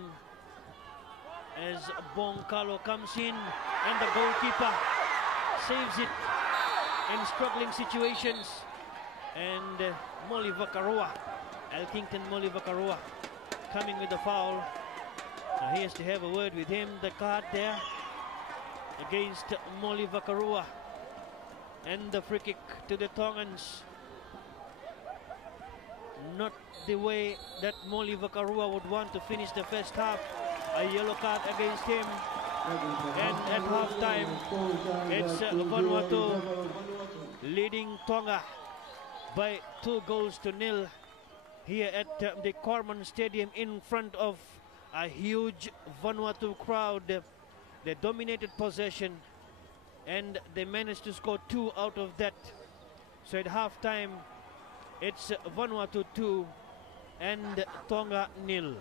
as Bonkalo comes in and the goalkeeper saves it in struggling situations. And Mulivakaroa, Elkington Mulivakaroa, coming with the foul. Now he has to have a word with him. The card there against Mulivakaroa, and the free kick to the Tongans. Not the way that Mulivakaroa would want to finish the first half. A yellow card against him. And at half time, it's Vanuatu leading Tonga by 2-0 here at the Corman Stadium in front of a huge Vanuatu crowd. They dominated possession and they managed to score 2 out of that. So at half time, it's Vanuatu 2 and Tonga 0.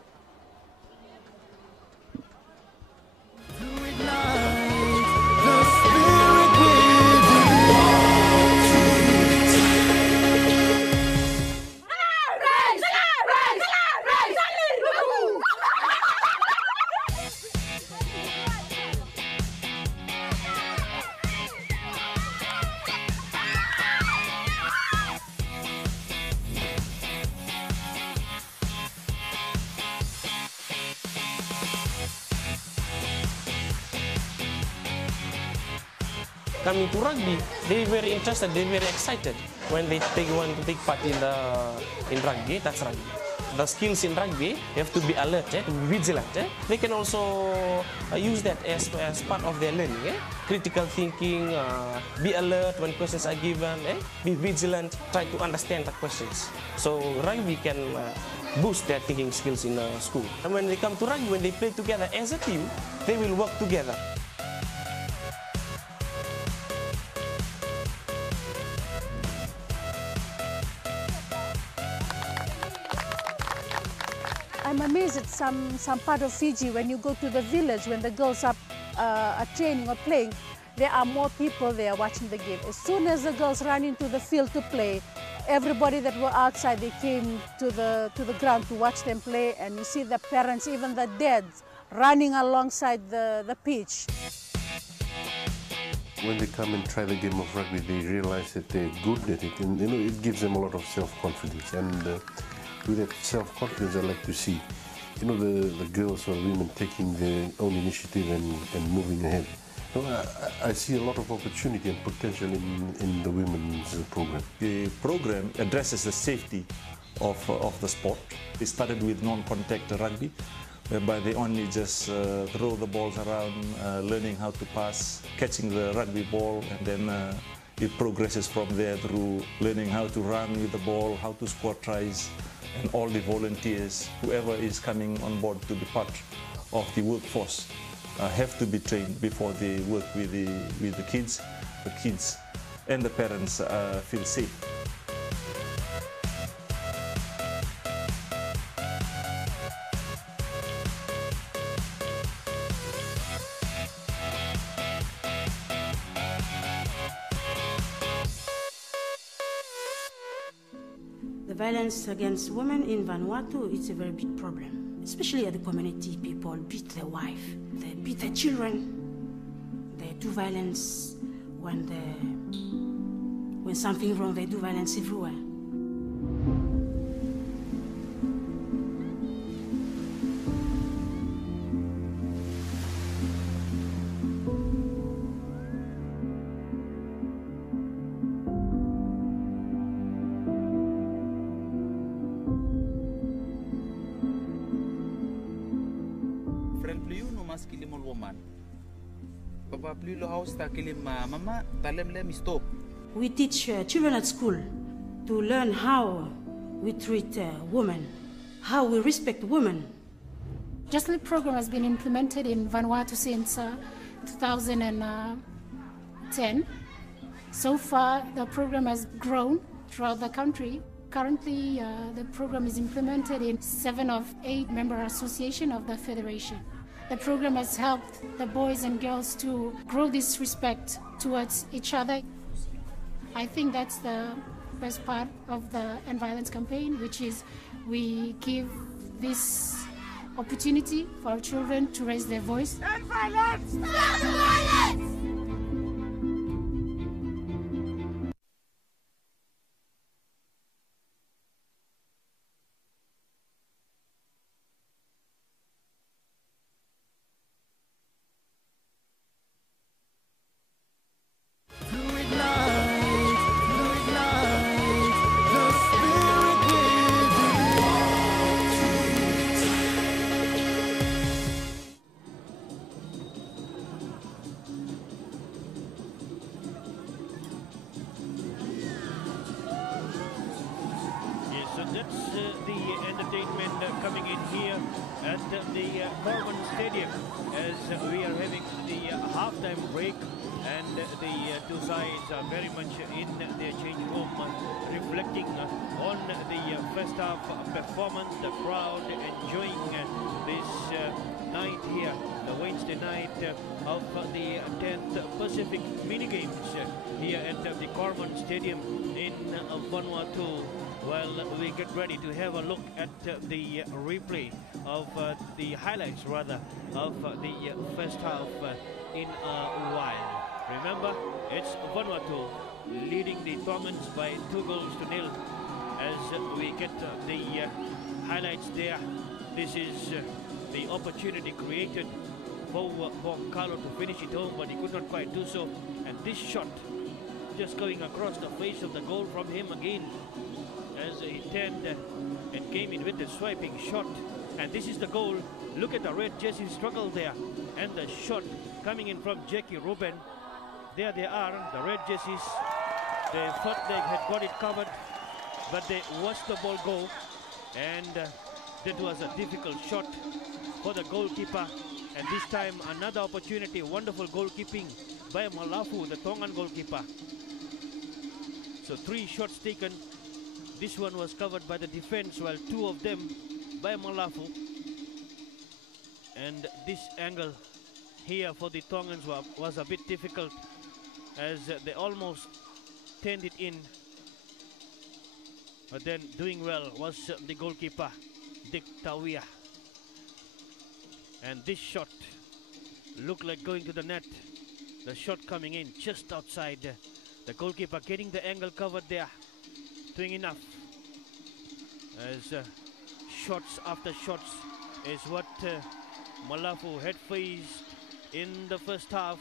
Coming to rugby, they're very interested, they're very excited when they want to take part in rugby. That's rugby. The skills in rugby, you have to be alert, to be vigilant. They can also use that as part of their learning. Critical thinking, be alert when questions are given, be vigilant, try to understand the questions. So rugby can boost their thinking skills in school. And when they come to rugby, when they play together as a team, they will work together. I'm amazed at some part of Fiji when you go to the village, when the girls are training or playing, there are more people there watching the game. As soon as the girls run into the field to play, everybody that were outside, they came to the ground to watch them play, and you see the parents, even the dads, running alongside the pitch. When they come and try the game of rugby, they realize that they're good at it, and it gives them a lot of self-confidence. And with that self-confidence, I like to see, the girls or women taking their own initiative and moving ahead. I see a lot of opportunity and potential in the women's program. The program addresses the safety of the sport. It started with non-contact rugby, whereby they only just throw the balls around, learning how to pass, catching the rugby ball, and then it progresses from there through learning how to run with the ball, how to score tries. And all the volunteers, whoever is coming on board to be part of the workforce, have to be trained before they work with the kids and the parents feel safe. The violence against women in Vanuatu, it's a very big problem, especially at the community. People beat their wife, they beat their children, they do violence when something wrong, they do violence everywhere. mas kilim woman. Papa plilo house ta kilim mama talem lem stop. We teach children at school to learn how we treat women, how we respect women. Just Leap program has been implemented in Vanuatu since 2010. So far, the program has grown throughout the country. Currently, the program is implemented in 7 of 8 member associations of the Federation. The program has helped the boys and girls to grow this respect towards each other. I think that's the best part of the End Violence campaign, which is we give this opportunity for our children to raise their voice. End violence! Stop the violence! So that's the entertainment coming in here at the Corman Stadium as we are having the halftime break, and the two sides are very much in their change room, reflecting on the first half performance, the crowd enjoying this night here, the Wednesday night of the 10th Pacific mini games here at the Corman Stadium in Vanuatu. Well, we get ready to have a look at the replay of the highlights, rather, of the first half in a while. Remember, it's Vanuatu leading the Tongans by 2-0 as we get the highlights there. This is the opportunity created for Carlo to finish it home, but he could not quite do so. And this shot just going across the face of the goal from him again, as he turned and came in with the swiping shot. And this is the goal. Look at the red jersey struggle there, and the shot coming in from Jackie Ruben. There they are, the red jerseys. They thought they had got it covered, but they watched the ball go, and that was a difficult shot for the goalkeeper. And this time another opportunity, wonderful goalkeeping by Malafu, the Tongan goalkeeper. So 3 shots taken. This one was covered by the defense, while 2 of them by Malafu. And this angle here for the Tongans was a bit difficult, as they almost turned it in. But then doing well was the goalkeeper, Dick Tawia. And this shot looked like going to the net. The shot coming in just outside. The goalkeeper getting the angle covered there, doing enough. As shots after shots is what Malafu had faced in the first half,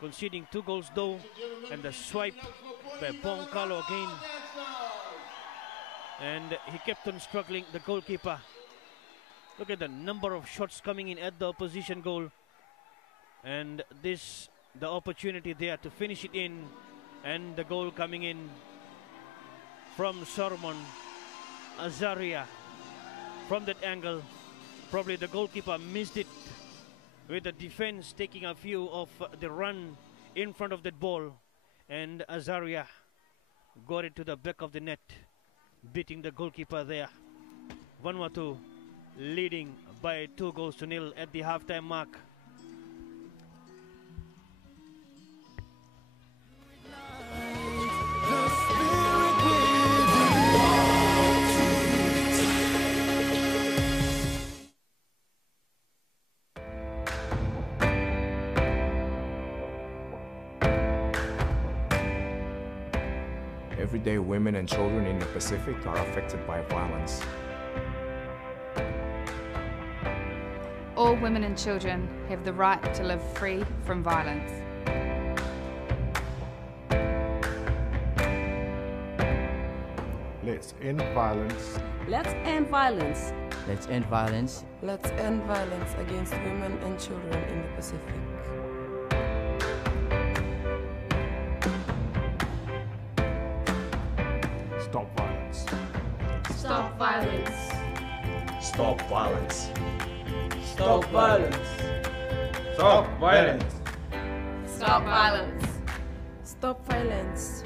conceding 2 goals though, and the swipe by Carlo again, and he kept on struggling, the goalkeeper. Look at the number of shots coming in at the opposition goal, and this the opportunity there to finish it in, and the goal coming in from Solomon Azaria from that angle. Probably the goalkeeper missed it, with the defense taking a few of the run in front of that ball, and Azaria got it to the back of the net, beating the goalkeeper there. Vanuatu leading by 2-0 at the halftime mark. Everyday women and children in the Pacific are affected by violence. All women and children have the right to live free from violence. Let's end violence. Let's end violence. Let's end violence. Let's end violence against women and children in the Pacific. Stop violence. Stop violence. Stop violence. Stop violence. Stop violence. Stop violence. Stop violence.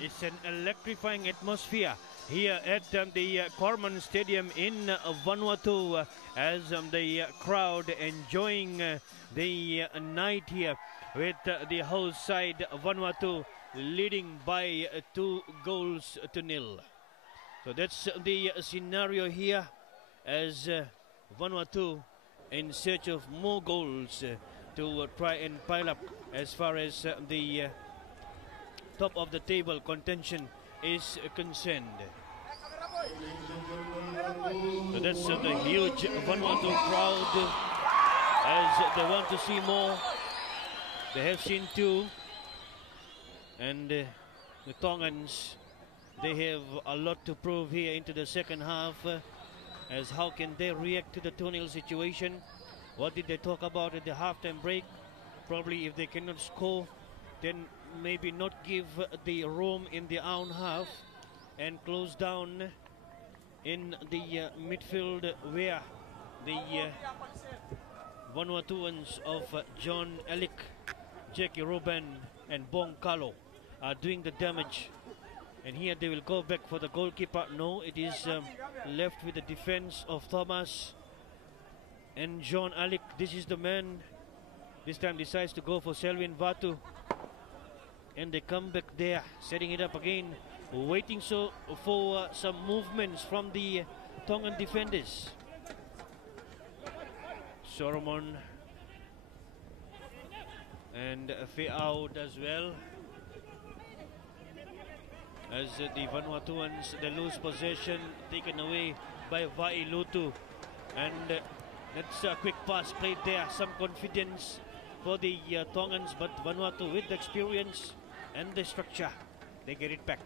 It's an electrifying atmosphere here at the Corman Stadium in Vanuatu as the crowd enjoying the night here with the host side Vanuatu leading by 2-0. So that's the scenario here as Vanuatu in search of more goals to try and pile up as far as the top of the table contention is concerned. So that's the huge Vanuatu crowd as they want to see more. They have seen two, and the Tongans, they have a lot to prove here into the second half, as how can they react to the 2-0 situation. What did they talk about at the halftime break? Probably if they cannot score, then maybe not give the room in the own half and close down in the midfield, where the Vanuatuans of John Elik, Jackie Ruben and Bong Kalo are doing the damage. And here they will go back for the goalkeeper. No, it is left with the defense of Thomas and John Elik. This is the man, this time decides to go for Selwyn Vatu. And they come back there, setting it up again, waiting for some movements from the Tongan defenders. Solomon and Fe'aud as well. As the Vanuatuans, they lose possession, taken away by Vailutu. And that's a quick pass played there, some confidence for the Tongans, but Vanuatu with the experience and the structure, they get it back.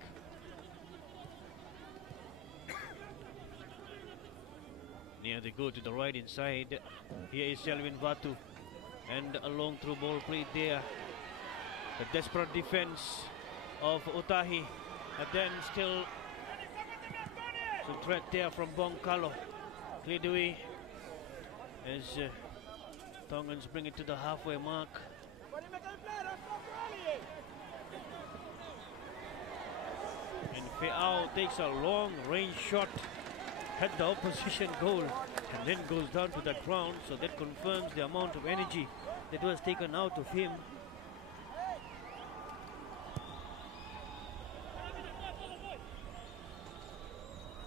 Now they go to the right inside. Here is Selwyn Vatu, and a long through ball played there. The desperate defense of Utahi, but then still some threat there from Bong Kalo. Cleared away as Tongans bring it to the halfway mark. And Fe'ao takes a long range shot at the opposition goal and then goes down to the ground, so that confirms the amount of energy that was taken out of him.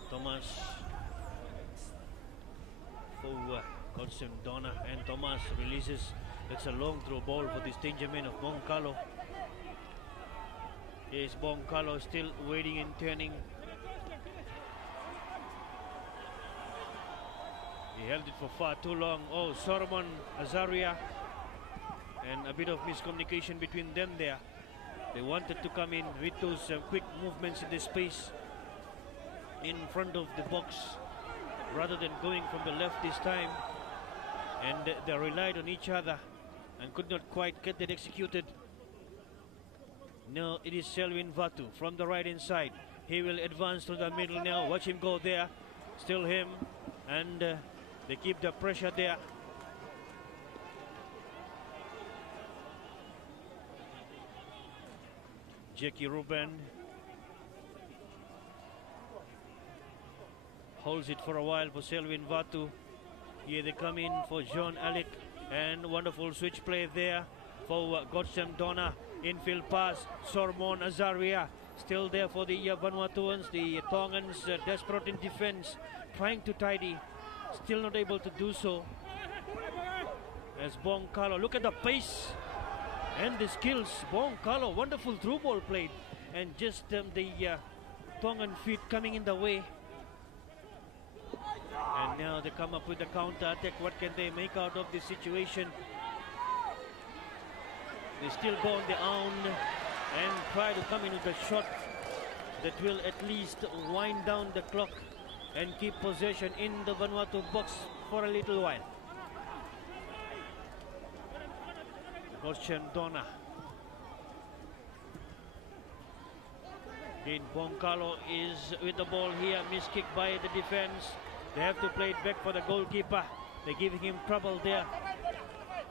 Thomas for Godson Donna, and Thomas releases. That's a long throw ball for this danger man of Bong Kalo. Here's Bong Kalo still waiting and turning. He held it for far too long. Oh, Solomon Azaria, and a bit of miscommunication between them there. They wanted to come in with those quick movements in the space in front of the box rather than going from the left this time, and they relied on each other and could not quite get that executed. Now it is Selwyn Vatu from the right inside. He will advance to the middle now. Watch him go there. Still him, and they keep the pressure there. Jackie Ruben holds it for a while for Selwyn Vatu. Here they come in for John Alec, and wonderful switch play there for Godsam Donna. Infield pass, Sormon Azaria still there for the Vanuatuans. The Tongans desperate in defense, trying to tidy, still not able to do so. As Bong Kalo, look at the pace and the skills. Bong Kalo, wonderful through ball played, and just the Tongan feet coming in the way. And now they come up with the counter attack. What can they make out of this situation? They still go on their own and try to come in with a shot that will at least wind down the clock and keep possession in the Vanuatu box for a little while. Goshen Donna. Again, Bong Kalo is with the ball here. Miss kick by the defense. They have to play it back for the goalkeeper. They're giving him trouble there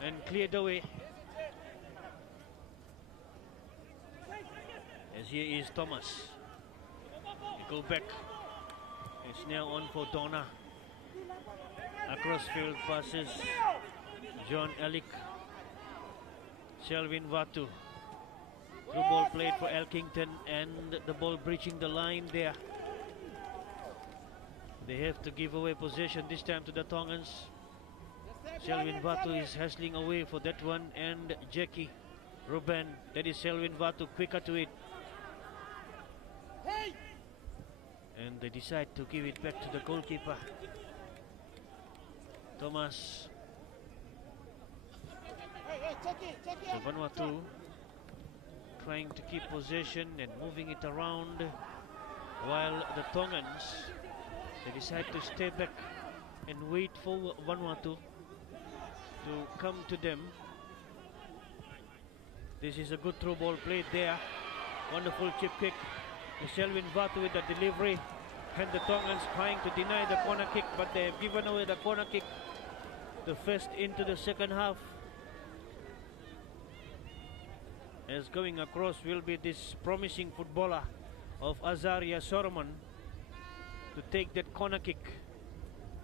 and cleared away. As here is Thomas. They go back. It's now on for Donna. Across field passes. John Elik. Selwyn Vatu. Through ball played for Elkington, and the ball breaching the line there. They have to give away possession this time to the Tongans. Selwyn Vatu is hustling away for that one, and Jackie Ruben. That is Selwyn Vatu, quicker to it. And They decide to give it back to the goalkeeper, Thomas. So Vanuatu trying to keep possession and moving it around, while the Tongans, they decide to stay back and wait for Vanuatu to come to them. This is a good through ball played there. Wonderful chip kick. Shelvin Vatu with the delivery, and the Tongans trying to deny the corner kick, but they have given away the corner kick. The first into the second half. As going across will be this promising footballer of Azaria Solomon to take that corner kick.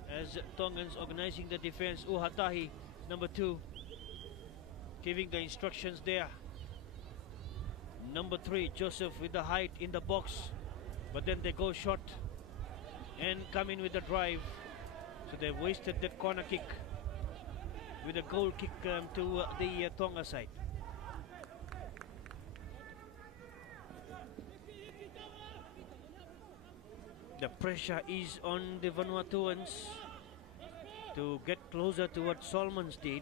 As Tongans organizing the defense, Uhatahi, number 2, giving the instructions there. Number 3, Joseph with the height in the box, but then they go short and come in with the drive. So they've wasted that corner kick with a goal kick to the Tonga side. The pressure is on the Vanuatuans to get closer to what Solomons did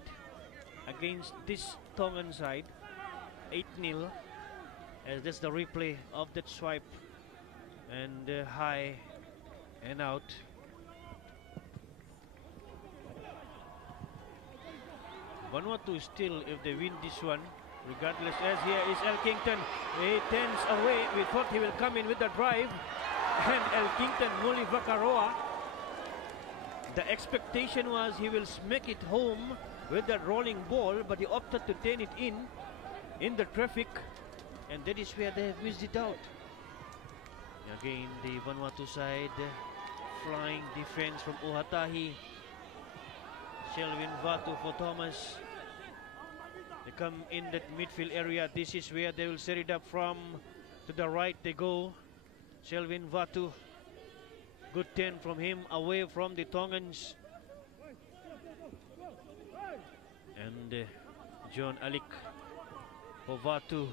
against this Tongan side. 8-0, as that's the replay of that swipe, and high and out. Vanuatu still, if they win this one, regardless, as here is Elkington. He turns away. We thought he will come in with the drive. And Elkington, Muli Vakaroa, the expectation was he will smack it home with that rolling ball, but he opted to turn it in the traffic, and that is where they have missed it out. Again, the Vanuatu side, flying defense from Uhatahi. Shelvin Vatu for Thomas. They come in that midfield area. This is where they will set it up from. To the right they go. Shelvin Vatu, good turn from him away from the Tongans. And John Alik for Vatu.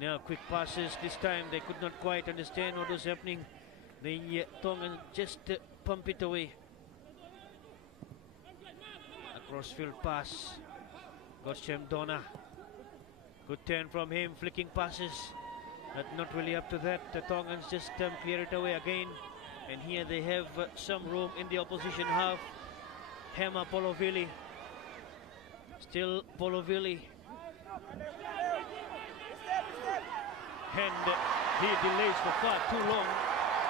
Now quick passes. This time they could not quite understand what was happening. The Tongans just pump it away. A crossfield pass. Goshem Dona. Good turn from him, flicking passes. But not really up to that. The Tongans just clear it away again. And here they have some room in the opposition half. Hema Polovili. Still Polovili. And he delays for far too long.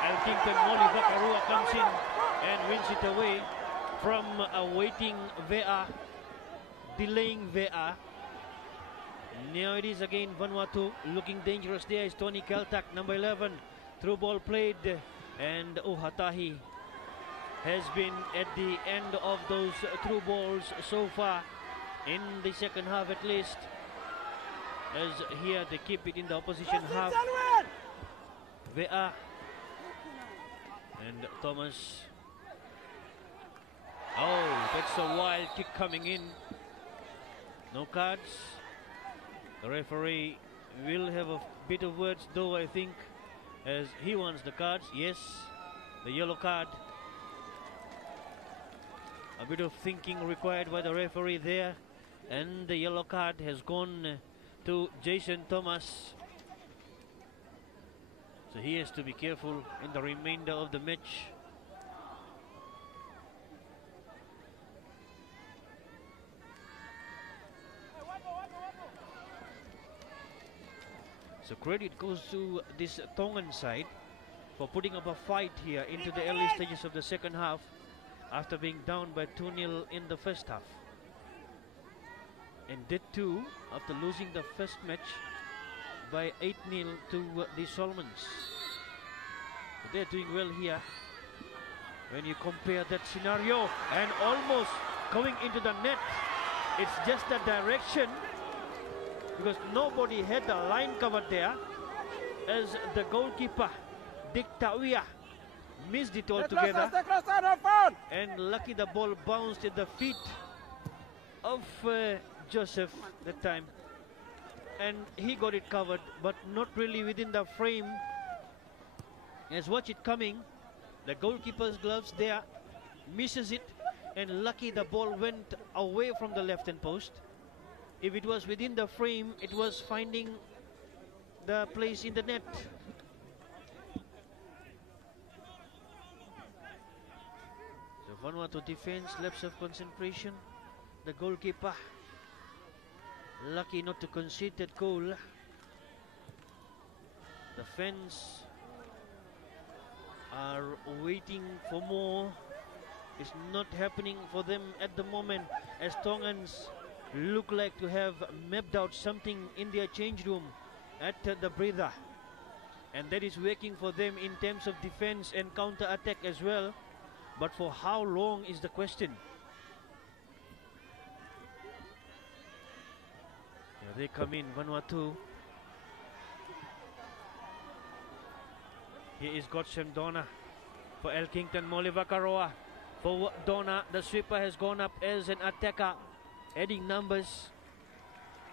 Elkington Moli Vakarua comes in and wins it away from awaiting VAR, delaying VAR. Now it is again Vanuatu looking dangerous. There is Tony Keltak, number 11. Through ball played, and Uhatahi has been at the end of those through balls so far in the second half at least. As here they keep it in the opposition half. VAR. And Thomas. Oh, that's a wild kick coming in. No cards. The referee will have a bit of words though, I think, as he wants the cards. Yes, the yellow card. A bit of thinking required by the referee there, and the yellow card has gone to Jason Thomas. So he has to be careful in the remainder of the match. So credit goes to this Tongan side for putting up a fight here into the early stages of the second half after being down by 2-0 in the first half. And that too after losing the first match by 8-0 to the Solomons. But they're doing well here when you compare that scenario, and almost going into the net. It's just a direction, because nobody had the line covered there, as the goalkeeper Dick Tawia missed it altogether, and lucky the ball bounced at the feet of Joseph that time, and he got it covered, but not really within the frame. As watch it coming, The goalkeeper's gloves there, misses it, and lucky the ball went away from the left hand post. If it was within the frame, it was finding the place in the net. So Vanuatu defense, lapse of concentration. The goalkeeper lucky not to concede that goal. The fans are waiting for more. It's not happening for them at the moment, as Tongans look like to have mapped out something in their change room at the breather, and that is working for them in terms of defense and counter attack as well. But for how long is the question? Here they come in, Vanuatu. Here is Godsem Donna for Elkington. Molivakaroa for Donna. The sweeper has gone up as an attacker, adding numbers,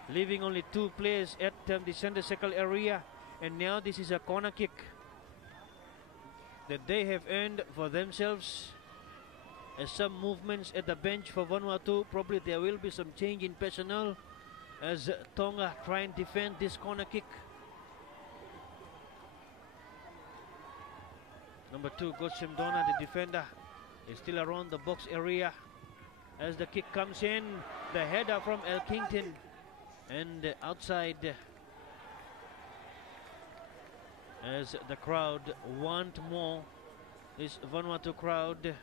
leaving only 2 players at the center circle area. And now this is a corner kick that they have earned for themselves. As some movements at the bench for Vanuatu, probably there will be some change in personnel as Tonga try and defend this corner kick. Number 2, Godsem Donna, the defender, is still around the box area as the kick comes in. The header from Elkington, and outside as the crowd want more. This Vanuatu crowd.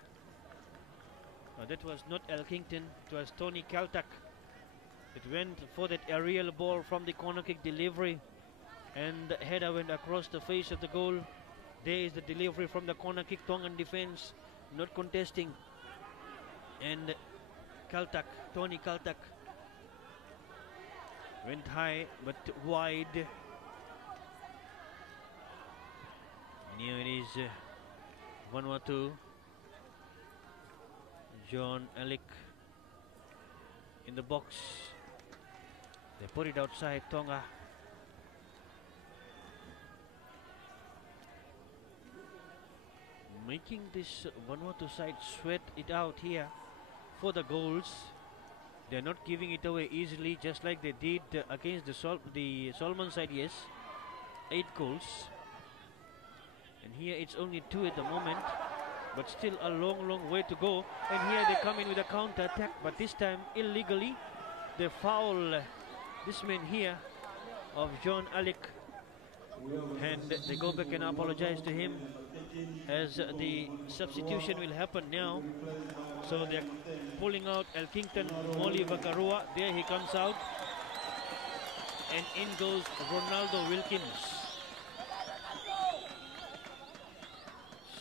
That was not Elkington, it was Tony Kaltak. It went for that aerial ball from the corner kick delivery, and the header went across the face of the goal. There is the delivery from the corner kick. Tongan defense not contesting, and Kaltak, Tony Kaltak, went high but wide. And here it is, Vanuatu. John Alec in the box. They put it outside Tonga. Making this Vanuatu side sweat it out here for the goals. They're not giving it away easily, just like they did against the Solomon side. Yes, 8 goals, and here it's only 2 at the moment, but still a long way to go. And here they come in with a counter attack, but this time illegally. They foul this man here of John Alec, and they go back and apologize to him, as the substitution will happen now. So they're pulling out Elkington, Molly Vakarua. There he comes out, and in goes Ronaldo Wilkins.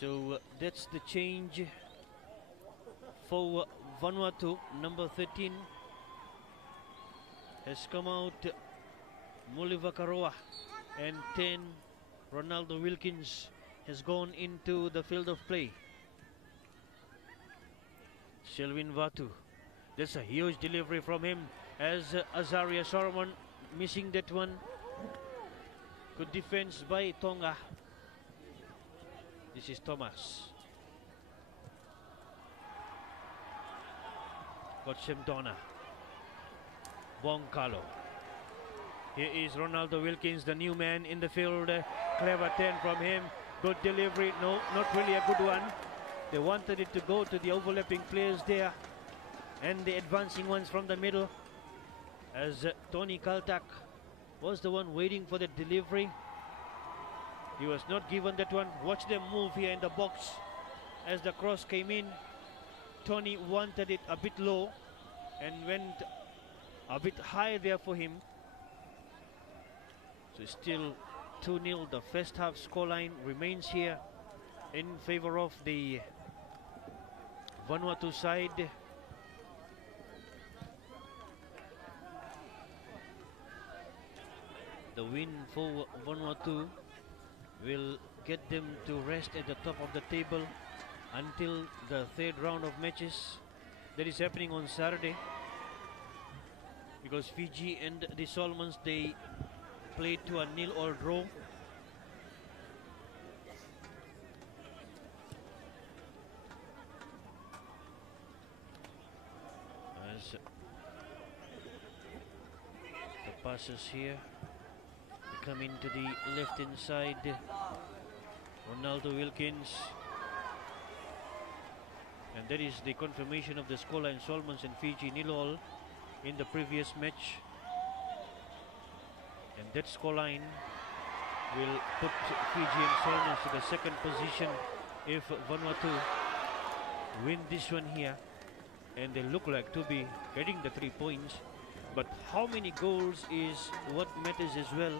So that's the change for Vanuatu. Number 13 has come out, Molly Vakarua, and 10, Ronaldo Wilkins, has gone into the field of play. Shelvin Vatu, that's a huge delivery from him, as Azaria Solomon missing that one. Good defense by Tonga. This is Thomas. Godsem Donna. Bonkalo. Here is Ronaldo Wilkins, the new man in the field. Clever 10 from him. Good delivery. No, not really a good one. They wanted it to go to the overlapping players there, and the advancing ones from the middle, as Tony Kaltak was the one waiting for the delivery. He was not given that one. Watch them move here in the box as the cross came in. Tony wanted it a bit low and went a bit high there for him. So still 2-0. The first half scoreline remains here in favor of the Vanuatu side. The win for Vanuatu will get them to rest at the top of the table until the third round of matches that is happening on Saturday, because Fiji and the Solomons, they played to a 0-0 draw. passes here. They come into the left hand side. Ronaldo Wilkins. And that is the confirmation of the scoreline. Solomons and Fiji 0-0 in the previous match. And that scoreline will put Fiji and Solomons to the second position if Vanuatu win this one here. And they look like to be getting the 3 points. But how many goals is what matters as well.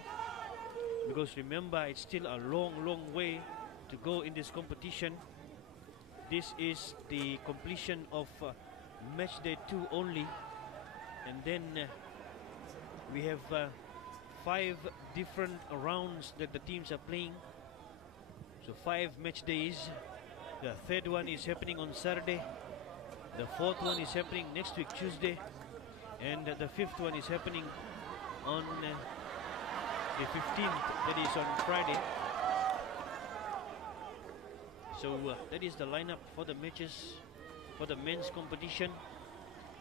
Because remember, it's still a long way to go in this competition. This is the completion of match day 2 only. And then we have 5 different rounds that the teams are playing. So 5 match days. The third one is happening on Saturday. The fourth one is happening next week Tuesday. And the fifth one is happening on the 15th, that is on Friday. So that is the lineup for the matches for the men's competition.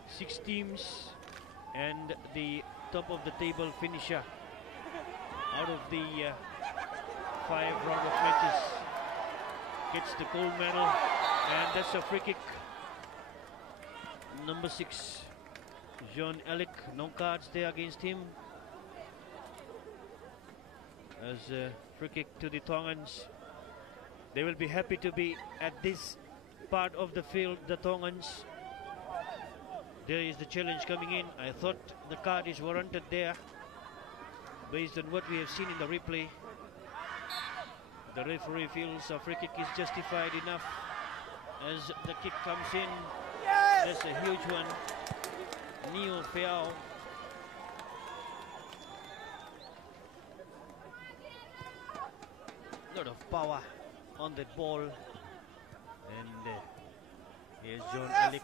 6 teams and the top of the table finisher out of the 5 round of matches gets the gold medal, and that's a free kick. Number 6, John Alec, no cards there against him. As a free kick to the Tongans. They will be happy to be at this part of the field, the Tongans. There is the challenge coming in. I thought the card is warranted there based on what we have seen in the replay. The referee feels a free kick is justified enough as the kick comes in. That's a huge one. Neo Feao. Lot of power on that ball. And here's John Alec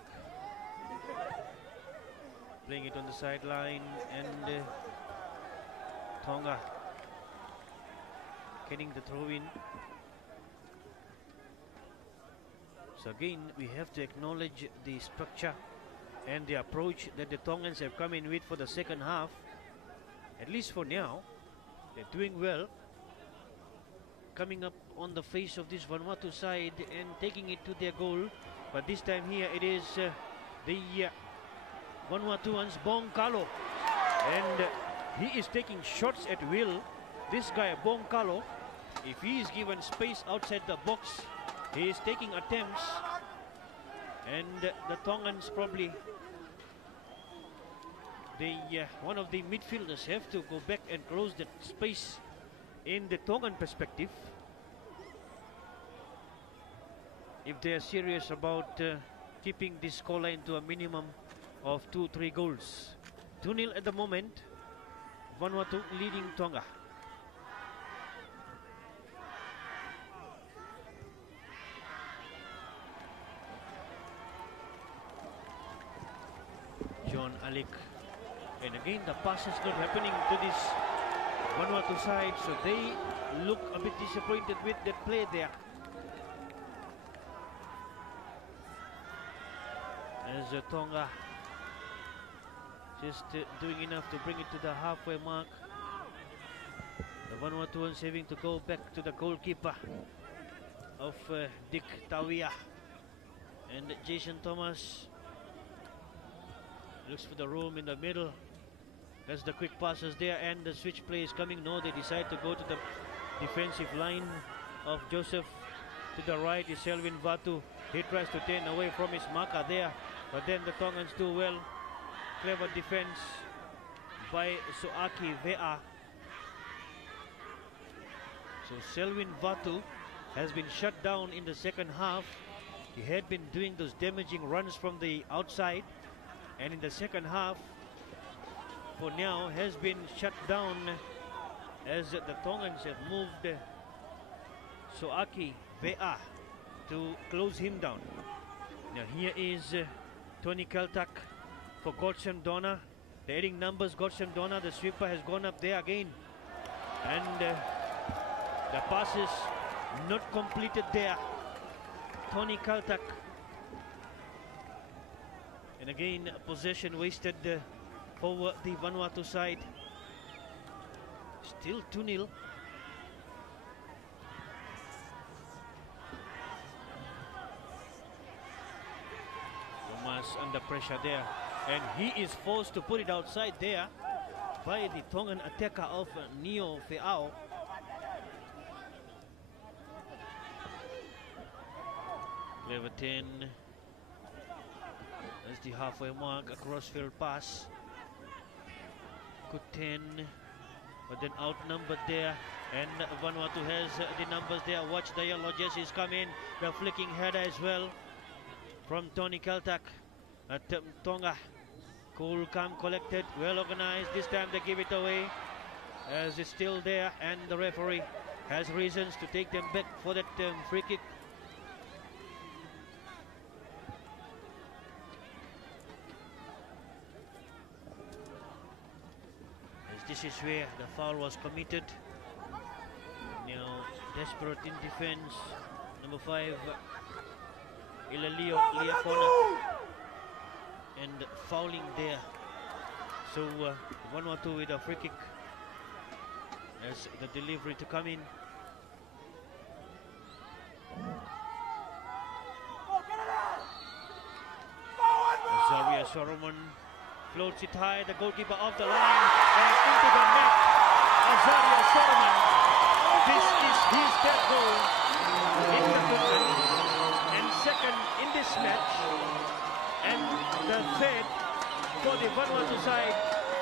playing it on the sideline, and Tonga getting the throw in. So again, we have to acknowledge the structure and the approach that the Tongans have come in with for the second half. At least for now, they're doing well, coming up on the face of this Vanuatu side and taking it to their goal. But this time here it is the Vanuatuans, Bong Kalo, and he is taking shots at will. This guy Bong Kalo, if he is given space outside the box, he is taking attempts, and the Tongans probably, one of the midfielders have to go back and close that space in the Tongan perspective if they are serious about keeping this scoreline to a minimum of 2-3 goals. 2-0 at the moment, Vanuatu leading Tonga. John Alec, and again the pass is not happening to this Vanuatu side, so they look a bit disappointed with that play there. As Tonga just doing enough to bring it to the halfway mark. The Vanuatuans having to go back to the goalkeeper of Dick Tawia, and Jason Thomas looks for the room in the middle. As the quick passes there, and the switch play is coming. No, they decide to go to the defensive line of Joseph. To the right is Selwyn Vatu. He tries to turn away from his marker there, but then the Tongans do well. Clever defense by Soaki Vea. So Selwyn Vatu has been shut down in the second half. He had been doing those damaging runs from the outside, and in the second half, for now, has been shut down as the Tongans have moved Soaki Vea to close him down. Now here is Tony Keltak for Godsam Donna. The adding numbers, Godsam Donna, the sweeper has gone up there again. And the pass is not completed there. Tony Keltak. And again, possession wasted for the Vanuatu side. Still 2-0. Thomas under pressure there, and he is forced to put it outside there by the Tongan attacker of Neo Feao. Clever 10. That's the halfway mark, a crossfield pass. Good 10, but then outnumbered there, and Vanuatu has the numbers there. Watch the yellow jerseys come in, the flicking header as well from Tony Kaltak at Tonga. Cool, calm, collected, well organized. This time they give it away as it's still there, and the referee has reasons to take them back for that free kick. This is where the foul was committed. Now desperate in defense, number 5 Ilalio Liafona, and fouling there. So 1-2 with a free kick as the delivery to come in. Zaria Solomon floats it high, the goalkeeper off the line and into the net. Azaria Solomon, this is his third goal in the tournament and second in this match, and the third for the Vanuatu side.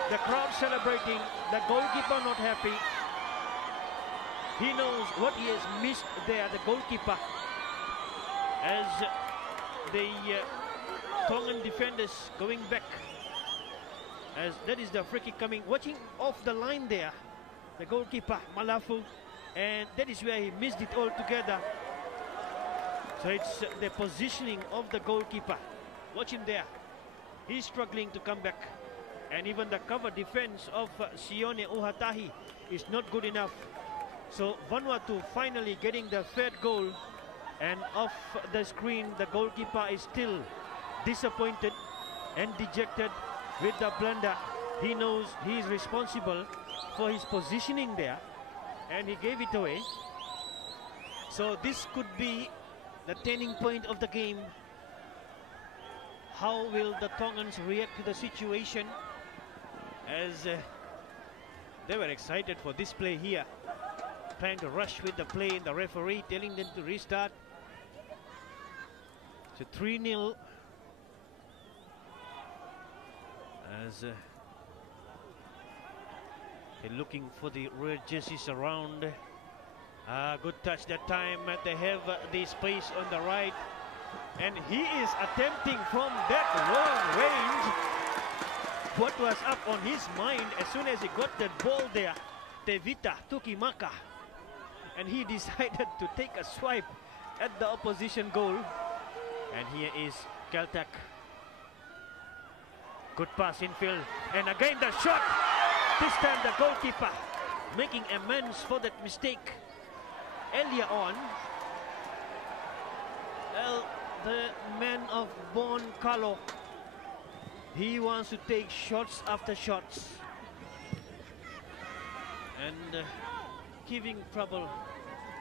The crowd celebrating, the goalkeeper not happy. He knows what he has missed there, the goalkeeper, as the Tongan defenders going back. As that is the free kick coming, watching off the line there, the goalkeeper Malafu, and that is where he missed it altogether. So it's the positioning of the goalkeeper. Watch him there, he's struggling to come back, and even the cover defense of Sione Uhatahi is not good enough. So Vanuatu finally getting the third goal, and off the screen the goalkeeper is still disappointed and dejected with the blunder. He knows he is responsible for his positioning there, and he gave it away. So this could be the turning point of the game. How will the Tongans react to the situation, as they were excited for this play here, trying to rush with the play, and the referee telling them to restart. So 3-0 as they're looking for the red jerseys around. Good touch that time. They have the space on the right, and he is attempting from that long range what was up on his mind as soon as he got that ball there. Tevita Tukimaka, and he decided to take a swipe at the opposition goal. And here is Kaltak. Good pass infield, and again the shot. This time the goalkeeper making amends for that mistake earlier on. Well, the man of Bon Carlo, he wants to take shots after shots and giving trouble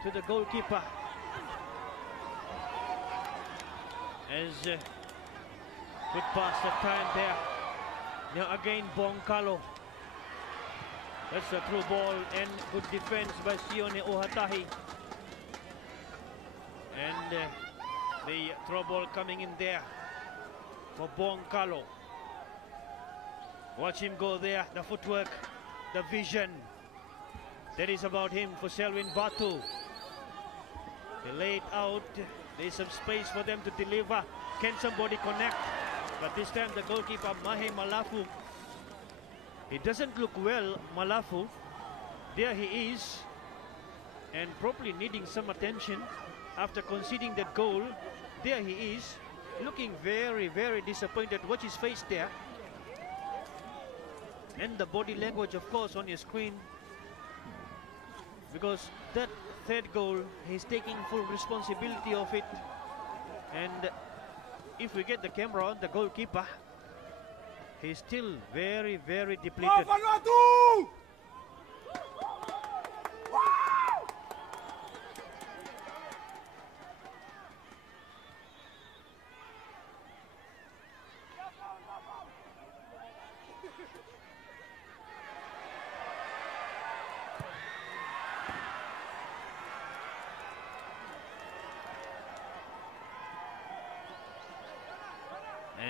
to the goalkeeper. As good pass that time there. Now again Boncalo. That's a through ball, and good defense by Sione Ohatahi. And the throw ball coming in there for Boncalo. Watch him go there, the footwork, the vision. That is about him for Selwyn Batu. They lay it out. There's some space for them to deliver. Can somebody connect? But this time the goalkeeper Mahe Malafu, he doesn't look well, Malafu. There he is, and probably needing some attention after conceding that goal. There he is, looking very, very disappointed. Watch his face there. And the body language, of course, on your screen. Because that third goal, he's taking full responsibility of it. And if we get the camera on the goalkeeper, he's still very, very depleted.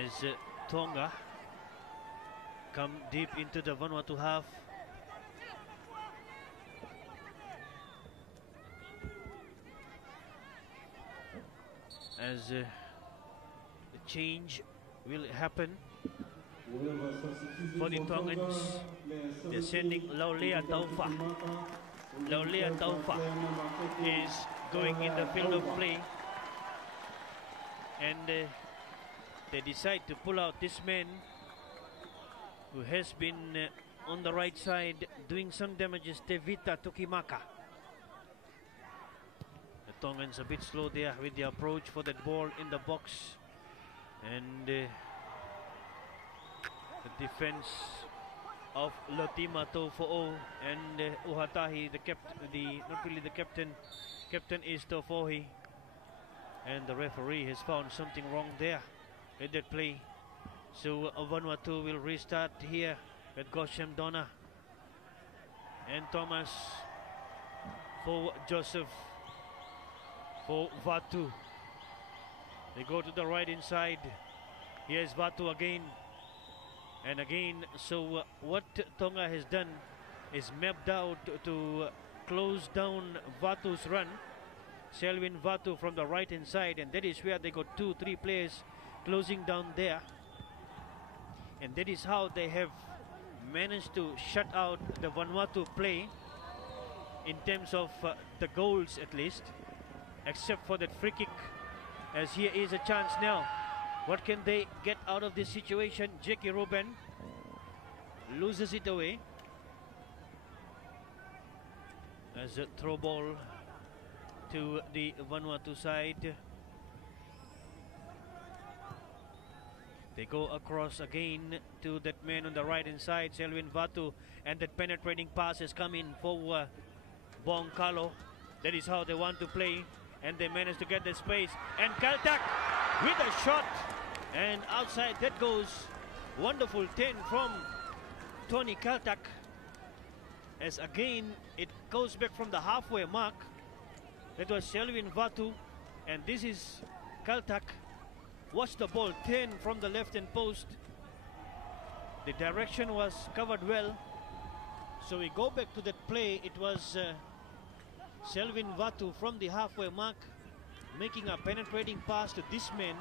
as Tonga come deep into the Vanuatu half. As the change will happen for the Tongans. They're sending Laulea Taufa. Laulea Taufa is going in the field of play, and they decide to pull out this man who has been on the right side doing some damages, Tevita Tokimaka. The Tongans a bit slow there with the approach for that ball in the box, and the defense of Lotima Tofo'o and Uhatahi, not really the captain. Captain is Tofohi, and the referee has found something wrong there with that play. So Vanuatu will restart here with Goshem Donna and Thomas for Joseph for Vatu. They go to the right inside. Here's Vatu again and again. So what Tonga has done is mapped out to close down Vatu's run. Selwyn Vatu from the right hand side, and that is where they got 2-3 players closing down there, and that is how they have managed to shut out the Vanuatu play in terms of the goals, at least, except for that free kick, as here is a chance now. What can they get out of this situation? Jackie Ruben loses it away as a throw ball to the Vanuatu side. They go across again to that man on the right hand side, Selwyn Vatu, and that penetrating pass has come in for Bong Kalo. That is how they want to play, and they manage to get the space. And Kaltak with a shot, and outside that goes. Wonderful 10 from Tony Kaltak, as again it goes back from the halfway mark. That was Selwyn Vatu, and this is Kaltak. Watch the ball, 10 from the left hand post. The direction was covered well. So we go back to that play. It was Selwyn Vatu from the halfway mark making a penetrating pass to this man.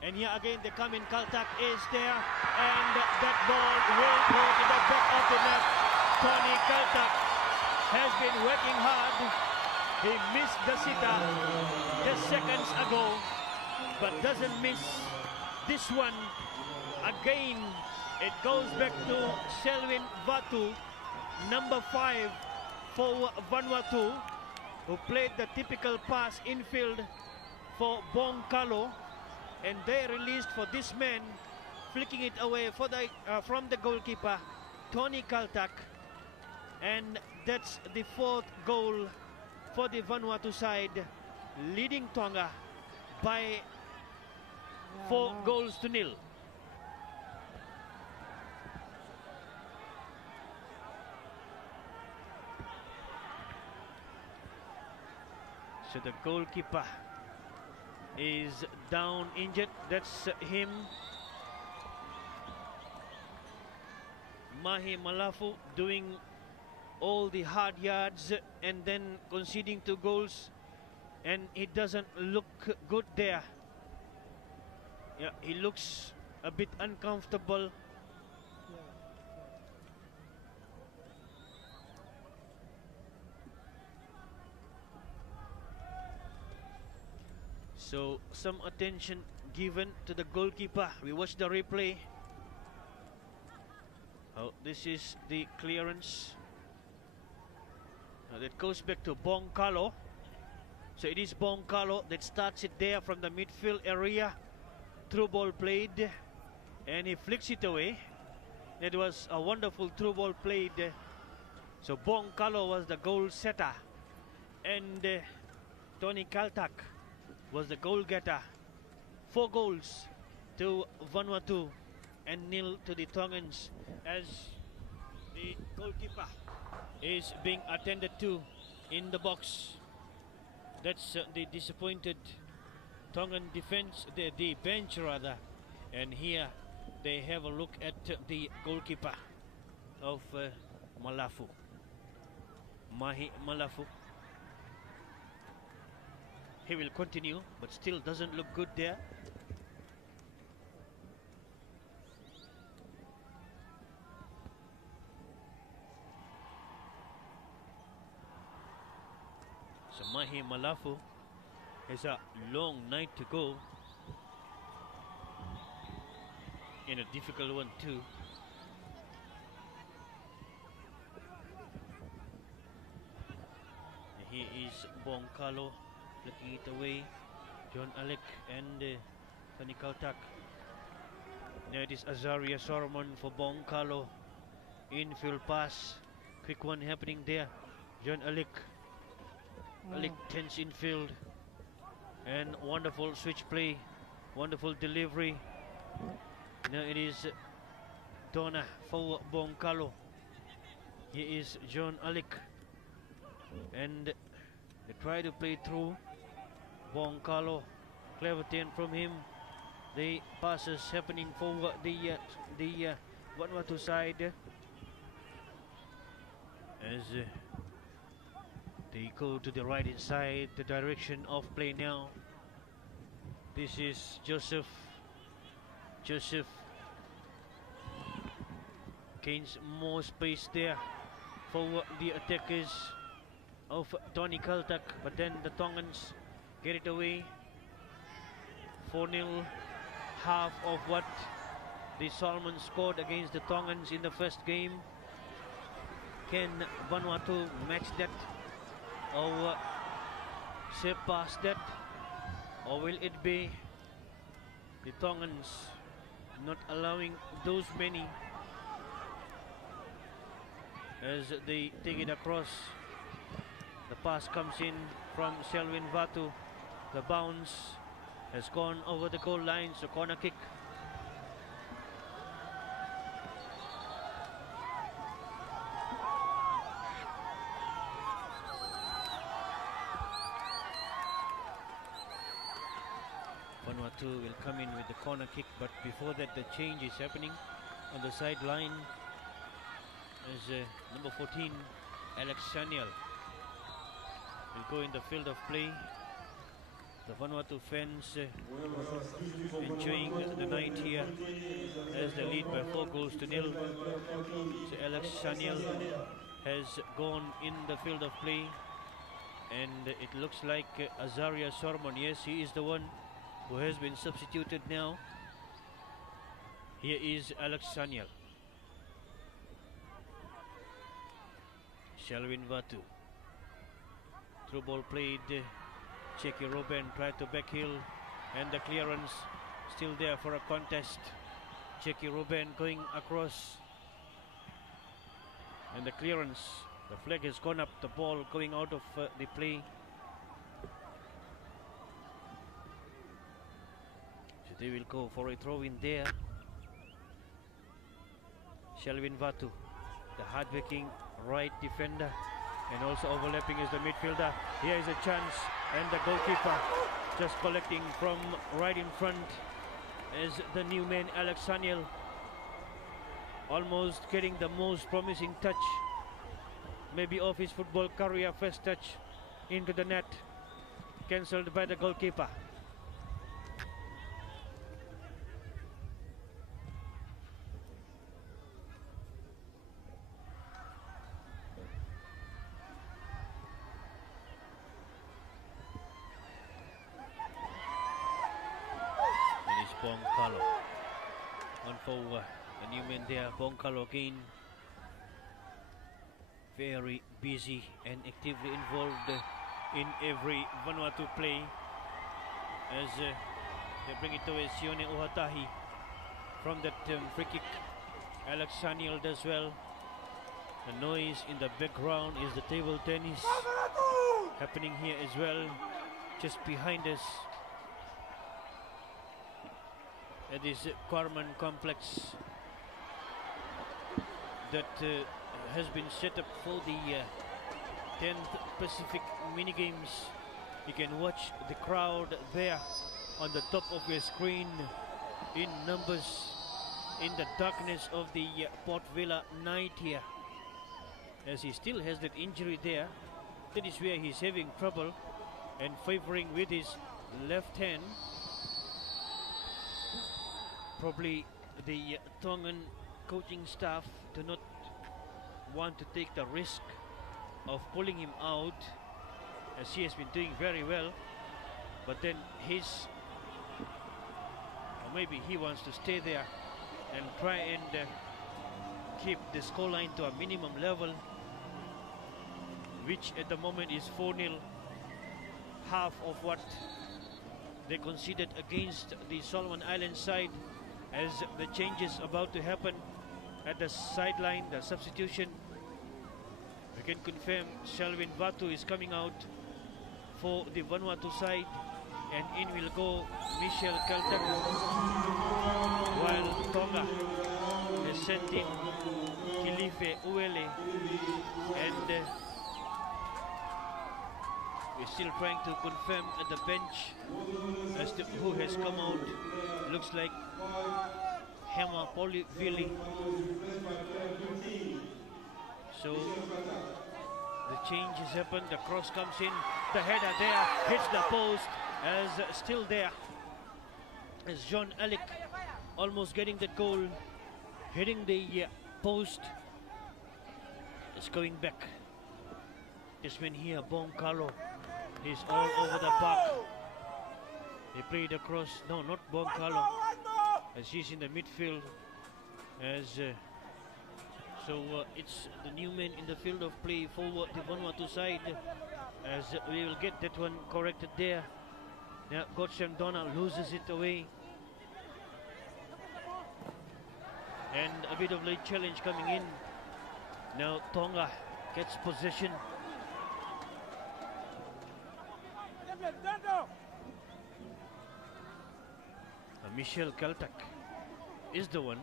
And here again they come in. Kaltak is there, and that ball will go to the back of the net. Tony Kaltak has been working hard. He missed the sitter just seconds ago, but doesn't miss this one. Again, it goes back to Selwyn Vatu, number 5 for Vanuatu, who played the typical pass infield for Bong Kalo, and they released for this man, flicking it away for the from the goalkeeper, Tony Kaltak, and that's the 4th goal for the Vanuatu side, leading Tonga by 4-0. So the goalkeeper is down injured. That's him. Mahi Malafu doing all the hard yards and then conceding 2 goals, and it doesn't look good there. Yeah, he looks a bit uncomfortable. So some attention given to the goalkeeper. We watch the replay. Oh, this is the clearance. That goes back to Bong Kalo. So it is Bong Kalo that starts it there from the midfield area. Through ball played, and he flicks it away. It was a wonderful through ball played. So Bong Kalo was the goal setter, and Tony Kaltak was the goal getter. 4 goals to Vanuatu and 0 to the Tongans, as the goalkeeper is being attended to in the box. That's the disappointed Tongan defense, the bench rather, And here they have a look at the goalkeeper of Malafu, Mahi Malafu. He will continue, but still doesn't look good there. So Mahi Malafu has a long night to go, in a difficult one too. Here is Bongkalo flicking it away. John Alec and Tony Kautak. Now it is Azaria Solomon for Bongkalo. Infield pass. Quick one happening there. John Alec. Alec tense infield. And wonderful switch play. Wonderful delivery. Now it is Donna for Bongkalo. Here is John Alec. And they try to play through. Bongkalo, clever turn from him. The passes happening for the Vanuatu side as they go to the right inside the direction of play now. This is Joseph. Joseph gains more space there for the attackers of Tony Kaltak, but then the Tongans get it away. 4-0, half of what the Solomons scored against the Tongans in the first game. Can Vanuatu match that or surpass that, or will it be the Tongans not allowing those many as they take it across? The pass comes in from Selwyn Vatu. The bounce has gone over the goal line, so corner kick. Vanuatu will come in with the corner kick, but before that the change is happening on the sideline as number 14, Alex Shaniel, will go in the field of play. The Vanuatu fans enjoying the night here as they lead by 4-0. So Alex Shaniel has gone in the field of play, and it looks like Azaria Sormon, yes, he is the one who has been substituted now. Here is Alex Shaniel. Shelvin Vatu. Through ball played. Checky Ruben tried to backheel, and the clearance still there for a contest. Checky Ruben going across, and the clearance, the flag has gone up, the ball going out of the play. So they will go for a throw in there. Shelvin Vatu, the hard-working right defender, and also overlapping is the midfielder. Here is a chance, and the goalkeeper just collecting from right in front as the new man Alex Saniel, almost getting the most promising touch, maybe of his football career, first touch into the net, cancelled by the goalkeeper. Bongkalo. One for the new man there, Bongkalo again. Very busy and actively involved in every Vanuatu play as they bring it to Sione Uhatahi from that free kick. Alex Saniel does well. The noise in the background is the table tennis happening here as well, just behind us. At this Carmen complex that has been set up for the 10th Pacific mini games. You can watch the crowd there on the top of your screen in numbers in the darkness of the Port Vila night here, as he still has that injury there. That is where he's having trouble and favoring with his left hand. Probably the Tongan coaching staff do not want to take the risk of pulling him out, as he has been doing very well, but then or maybe he wants to stay there and try and keep the scoreline to a minimum level, which at the moment is 4-0, half of what they conceded against the Solomon Islands side, as the changes about to happen at the sideline, the substitution. We can confirm Shelvin Vatu is coming out for the Vanuatu side, and in will go Michel Keltek, while Tonga has sent in Kilife Uele, and we're still trying to confirm at the bench as to who has come out. Looks like Hema Polivili. So the change has happened, the cross comes in, the header there, hits the post, as still there as John Alec almost getting that goal, hitting the post. It's going back. This man here, Boncalo, he's all over the park. They played across, no, not Boncalo, as he's in the midfield, as so it's the new man in the field of play for the Vanuatu side, as we will get that one corrected there. Now Godsam Donna loses it away, and a bit of late challenge coming in. Now Tonga gets possession. Michel Keltak is the one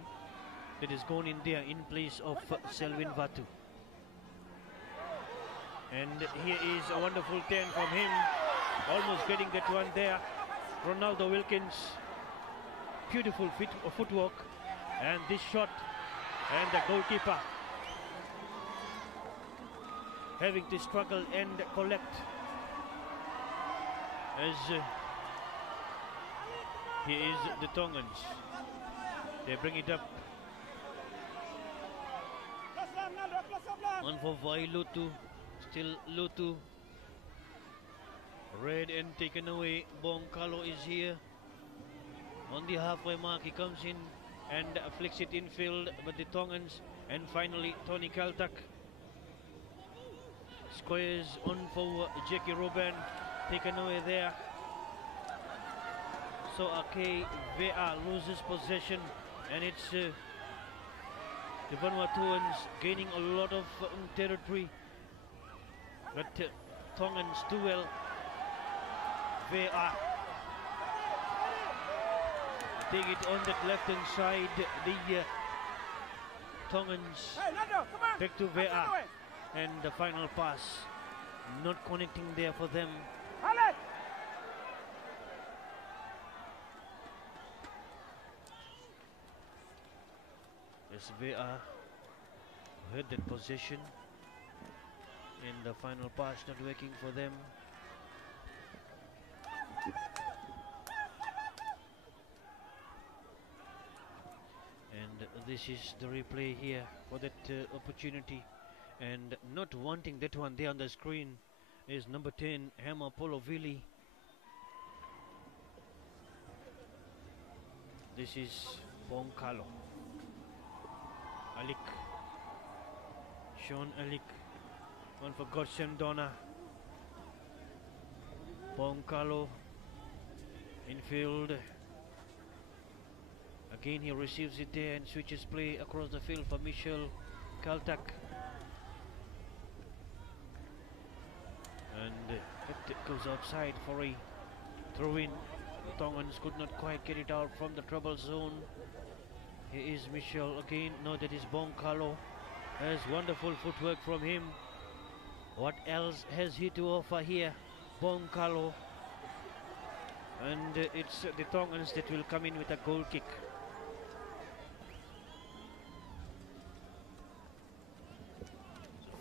that is gone in there in place of Selwyn Vatu. And here is a wonderful turn from him, almost getting that one there. Ronaldo Wilkins, beautiful footwork, and this shot, and the goalkeeper having to struggle and collect, as here is the Tongans. They bring it up. One for Vai Lutu, still Lutu. Read and taken away. Boncalo is here. On the halfway mark, he comes in and flicks it infield, but the Tongans, and finally Tony Kaltak squares on for Jackie Ruben, taken away there. So Ake Vea loses possession, and it's the Vanuatuans gaining a lot of territory, but Tongans do well. Vea take it on that left hand side. The Tongans back to Vea, and the final pass not connecting there for them. As Vea had that position, and the final pass not working for them. And this is the replay here for that opportunity, and not wanting that one there on the screen is number 10, Hema Polovili. This is Boncalo. Alik, Sean Alik, one for Godsam Donna. Boncalo, infield. Again he receives it there and switches play across the field for Michel Kaltak. And it goes outside for a throw-in. Tongans could not quite get it out from the trouble zone. Here is Michel again. No, that is Boncalo. There's wonderful footwork from him. What else has he to offer here? Boncalo. And it's the Tongans that will come in with a goal kick.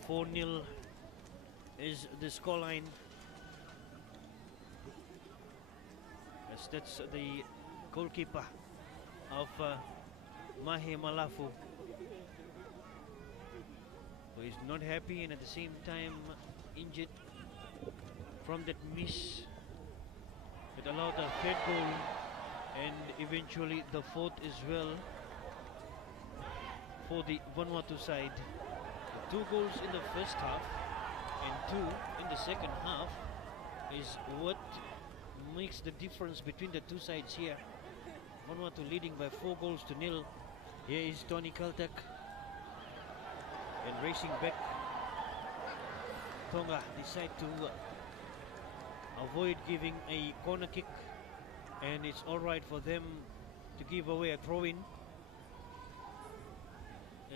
So 4-0 is the scoreline. Yes, that's the goalkeeper of Mahe Malafu, who is not happy and at the same time injured from that miss that allowed a third goal and eventually the fourth as well for the Vanuatu side. 2 goals in the first half and 2 in the second half is what makes the difference between the two sides here. Vanuatu leading by 4-0. Here is Tony Kaltak and racing back. Tonga decide to avoid giving a corner kick, and it's alright for them to give away a throw-in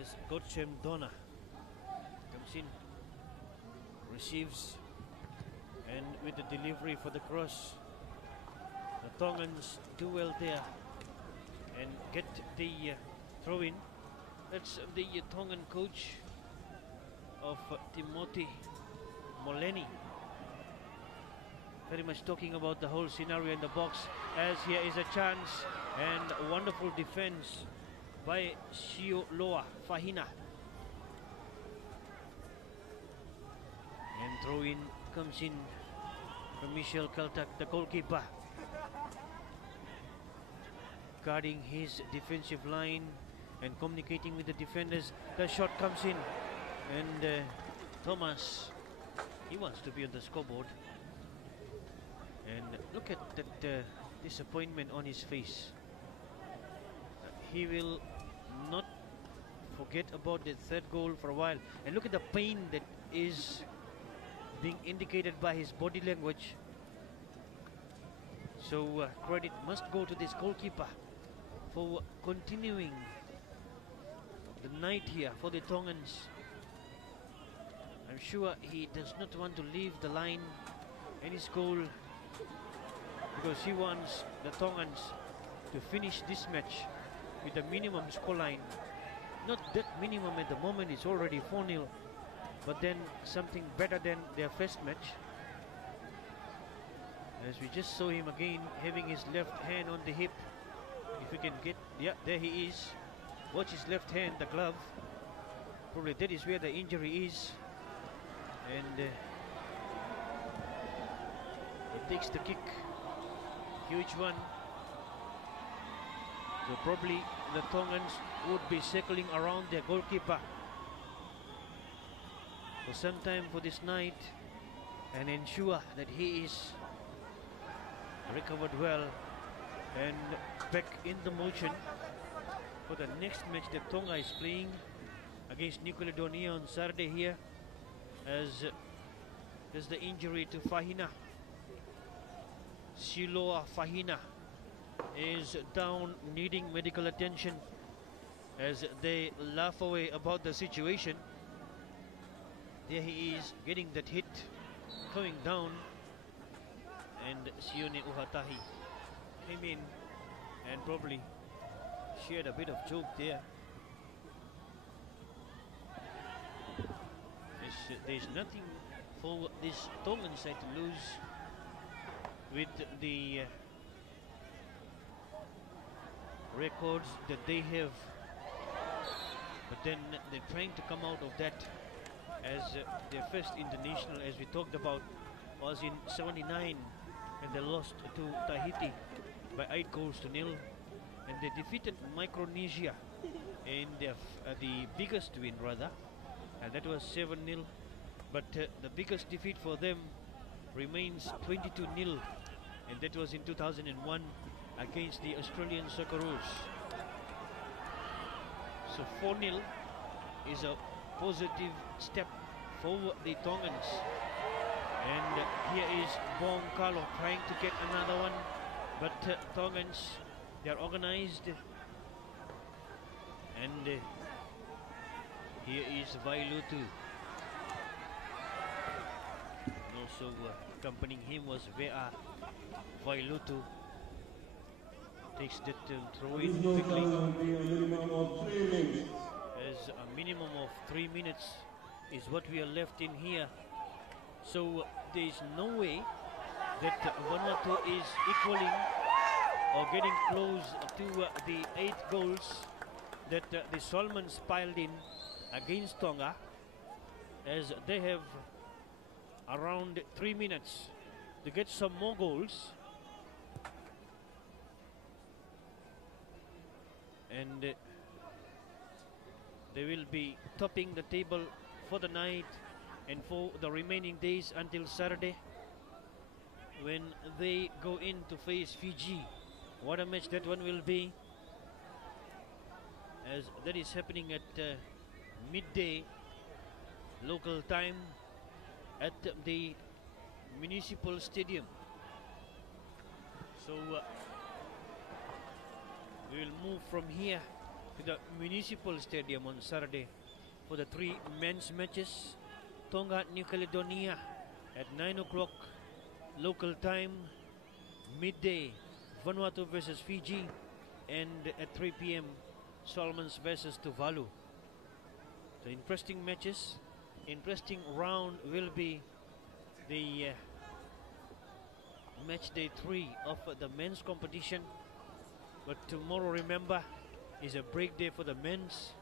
as Gotchem Donna comes in, receives, and with the delivery for the cross, the Tongans do well there and get the throw-in. That's the Tongan coach of Timothy Moleni, very much talking about the whole scenario in the box, as here is a chance and a wonderful defense by Sioloa Fahina. And throw-in comes in from Michel Kaltak, the goalkeeper, guarding his defensive line and communicating with the defenders. The shot comes in, and Thomas, he wants to be on the scoreboard. And look at that disappointment on his face. He will not forget about the third goal for a while. And look at the pain that is being indicated by his body language. So credit must go to this goalkeeper for continuing the night here for the Tongans. I'm sure he does not want to leave the line and his goal, because he wants the Tongans to finish this match with a minimum scoreline. Not that minimum at the moment, it's already 4-0, but then something better than their first match. As we just saw him again having his left hand on the hip. If we can get, yeah, there he is. Watch his left hand, the glove. Probably that is where the injury is. And he takes the kick. Huge one. So probably the Tongans would be circling around their goalkeeper for some time for this night and ensure that he is recovered well and back in the motion for the next match that Tonga is playing against New Caledonia on Saturday here, as there's the injury to Fahina. Siloa Fahina is down, needing medical attention, as they laugh away about the situation. There he is, getting that hit, going down, and Sione Uhatahi came in and probably shared a bit of joke there. There's nothing for this Tongan side to lose with the records that they have, but then they're trying to come out of that, as their first international, as we talked about, was in '79, and they lost to Tahiti by 8-0, and they defeated Micronesia in their the biggest win rather, and that was 7-0. But the biggest defeat for them remains 22-0, and that was in 2001 against the Australian Socceroos. So 4-0 is a positive step for the Tongans. And here is Bong Carlo trying to get another one, but Tongans, they are organized. And here is Vanuatu. And also accompanying him was Vea Vanuatu takes that throw in quickly. As a minimum of 3 minutes is what we are left in here. So there is no way that Vanuatu is equaling or getting close to the 8 goals that the Solomons piled in against Tonga, as they have around 3 minutes to get some more goals. And they will be topping the table for the night and for the remaining days until Saturday, when they go in to face Fiji. What a match that one will be, as that is happening at midday local time at the municipal stadium. So we will move from here to the municipal stadium on Saturday for the 3 men's matches. Tonga, New Caledonia at 9 o'clock local time, midday Vanuatu versus Fiji, and at 3 p.m. Solomons versus Tuvalu. So interesting matches. Interesting round will be the match day 3 of the men's competition. But tomorrow, remember, is a break day for the men's,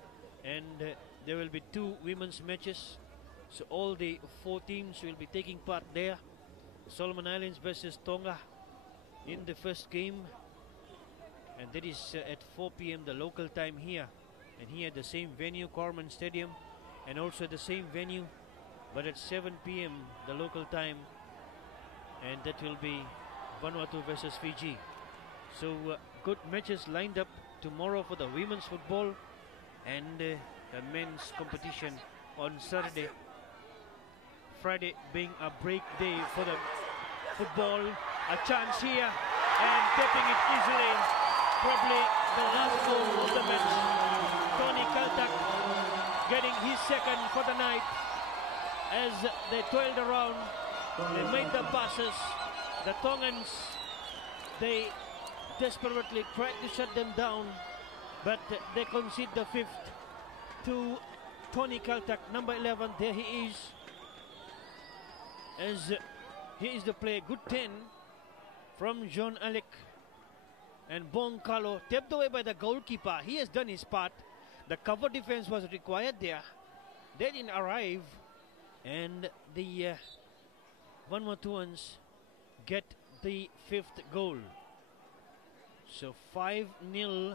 and there will be 2 women's matches. So all the 4 teams will be taking part there. Solomon Islands versus Tonga in the first game, and that is at 4 p.m. the local time here, and here at the same venue, Corman Stadium, and also at the same venue, but at 7 p.m. the local time, and that will be Vanuatu versus Fiji. So good matches lined up tomorrow for the women's football, and the men's competition on Saturday. Friday being a break day for the football. A chance here, and tapping it easily. Probably the last goal of the match. Tony Kaltak getting his second for the night. As they toiled around, they made the passes. The Tongans, they desperately tried to shut them down, but they concede the 5th to Tony Kaltak, number 11. There he is. As here is the play, good 10 from John Alec, and Bong Kalo tapped away by the goalkeeper. He has done his part. The cover defense was required there. They didn't arrive, and the Vanuatuans get the 5th goal. So 5-0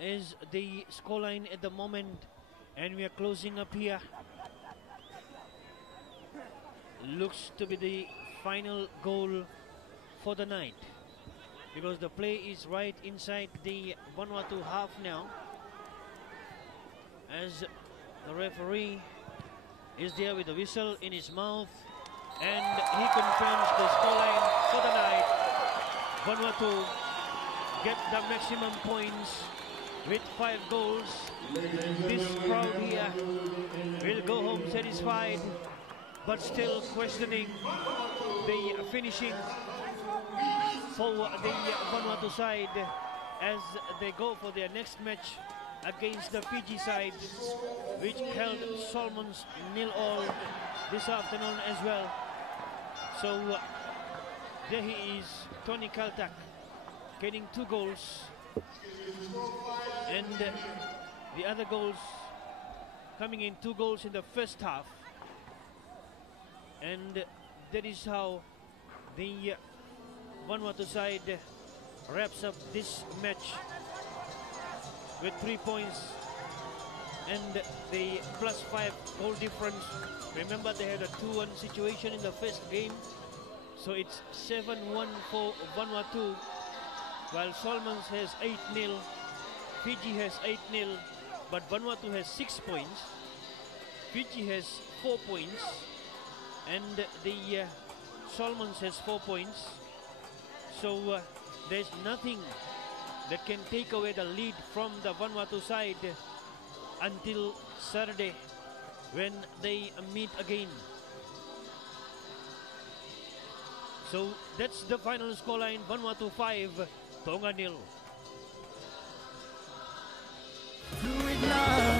is the scoreline at the moment, and we are closing up here. Looks to be the final goal for the night, because the play is right inside the Vanuatu half now, as the referee is there with the whistle in his mouth, and he confirms the scoreline for the night. Vanuatu get the maximum points with 5 goals. This crowd here will go home satisfied, but still questioning the finishing for the Vanuatu side as they go for their next match against the Fiji side, which held Solomons 0-0 this afternoon as well. So there he is, Tony Kaltak, getting 2 goals, and the other goals coming in, 2 goals in the first half. And that is how the Vanuatu side wraps up this match with 3 points and the +5 goal difference. Remember, they had a 2-1 situation in the first game, so it's 7-1 for Vanuatu, while Solomons has 8-0, Fiji has 8-0, but Vanuatu has 6 points, Fiji has 4 points, and the Solomons has 4 points. So there's nothing that can take away the lead from the Vanuatu side until Saturday when they meet again. So that's the final scoreline: Vanuatu 5, Tonga 0. Fluid love.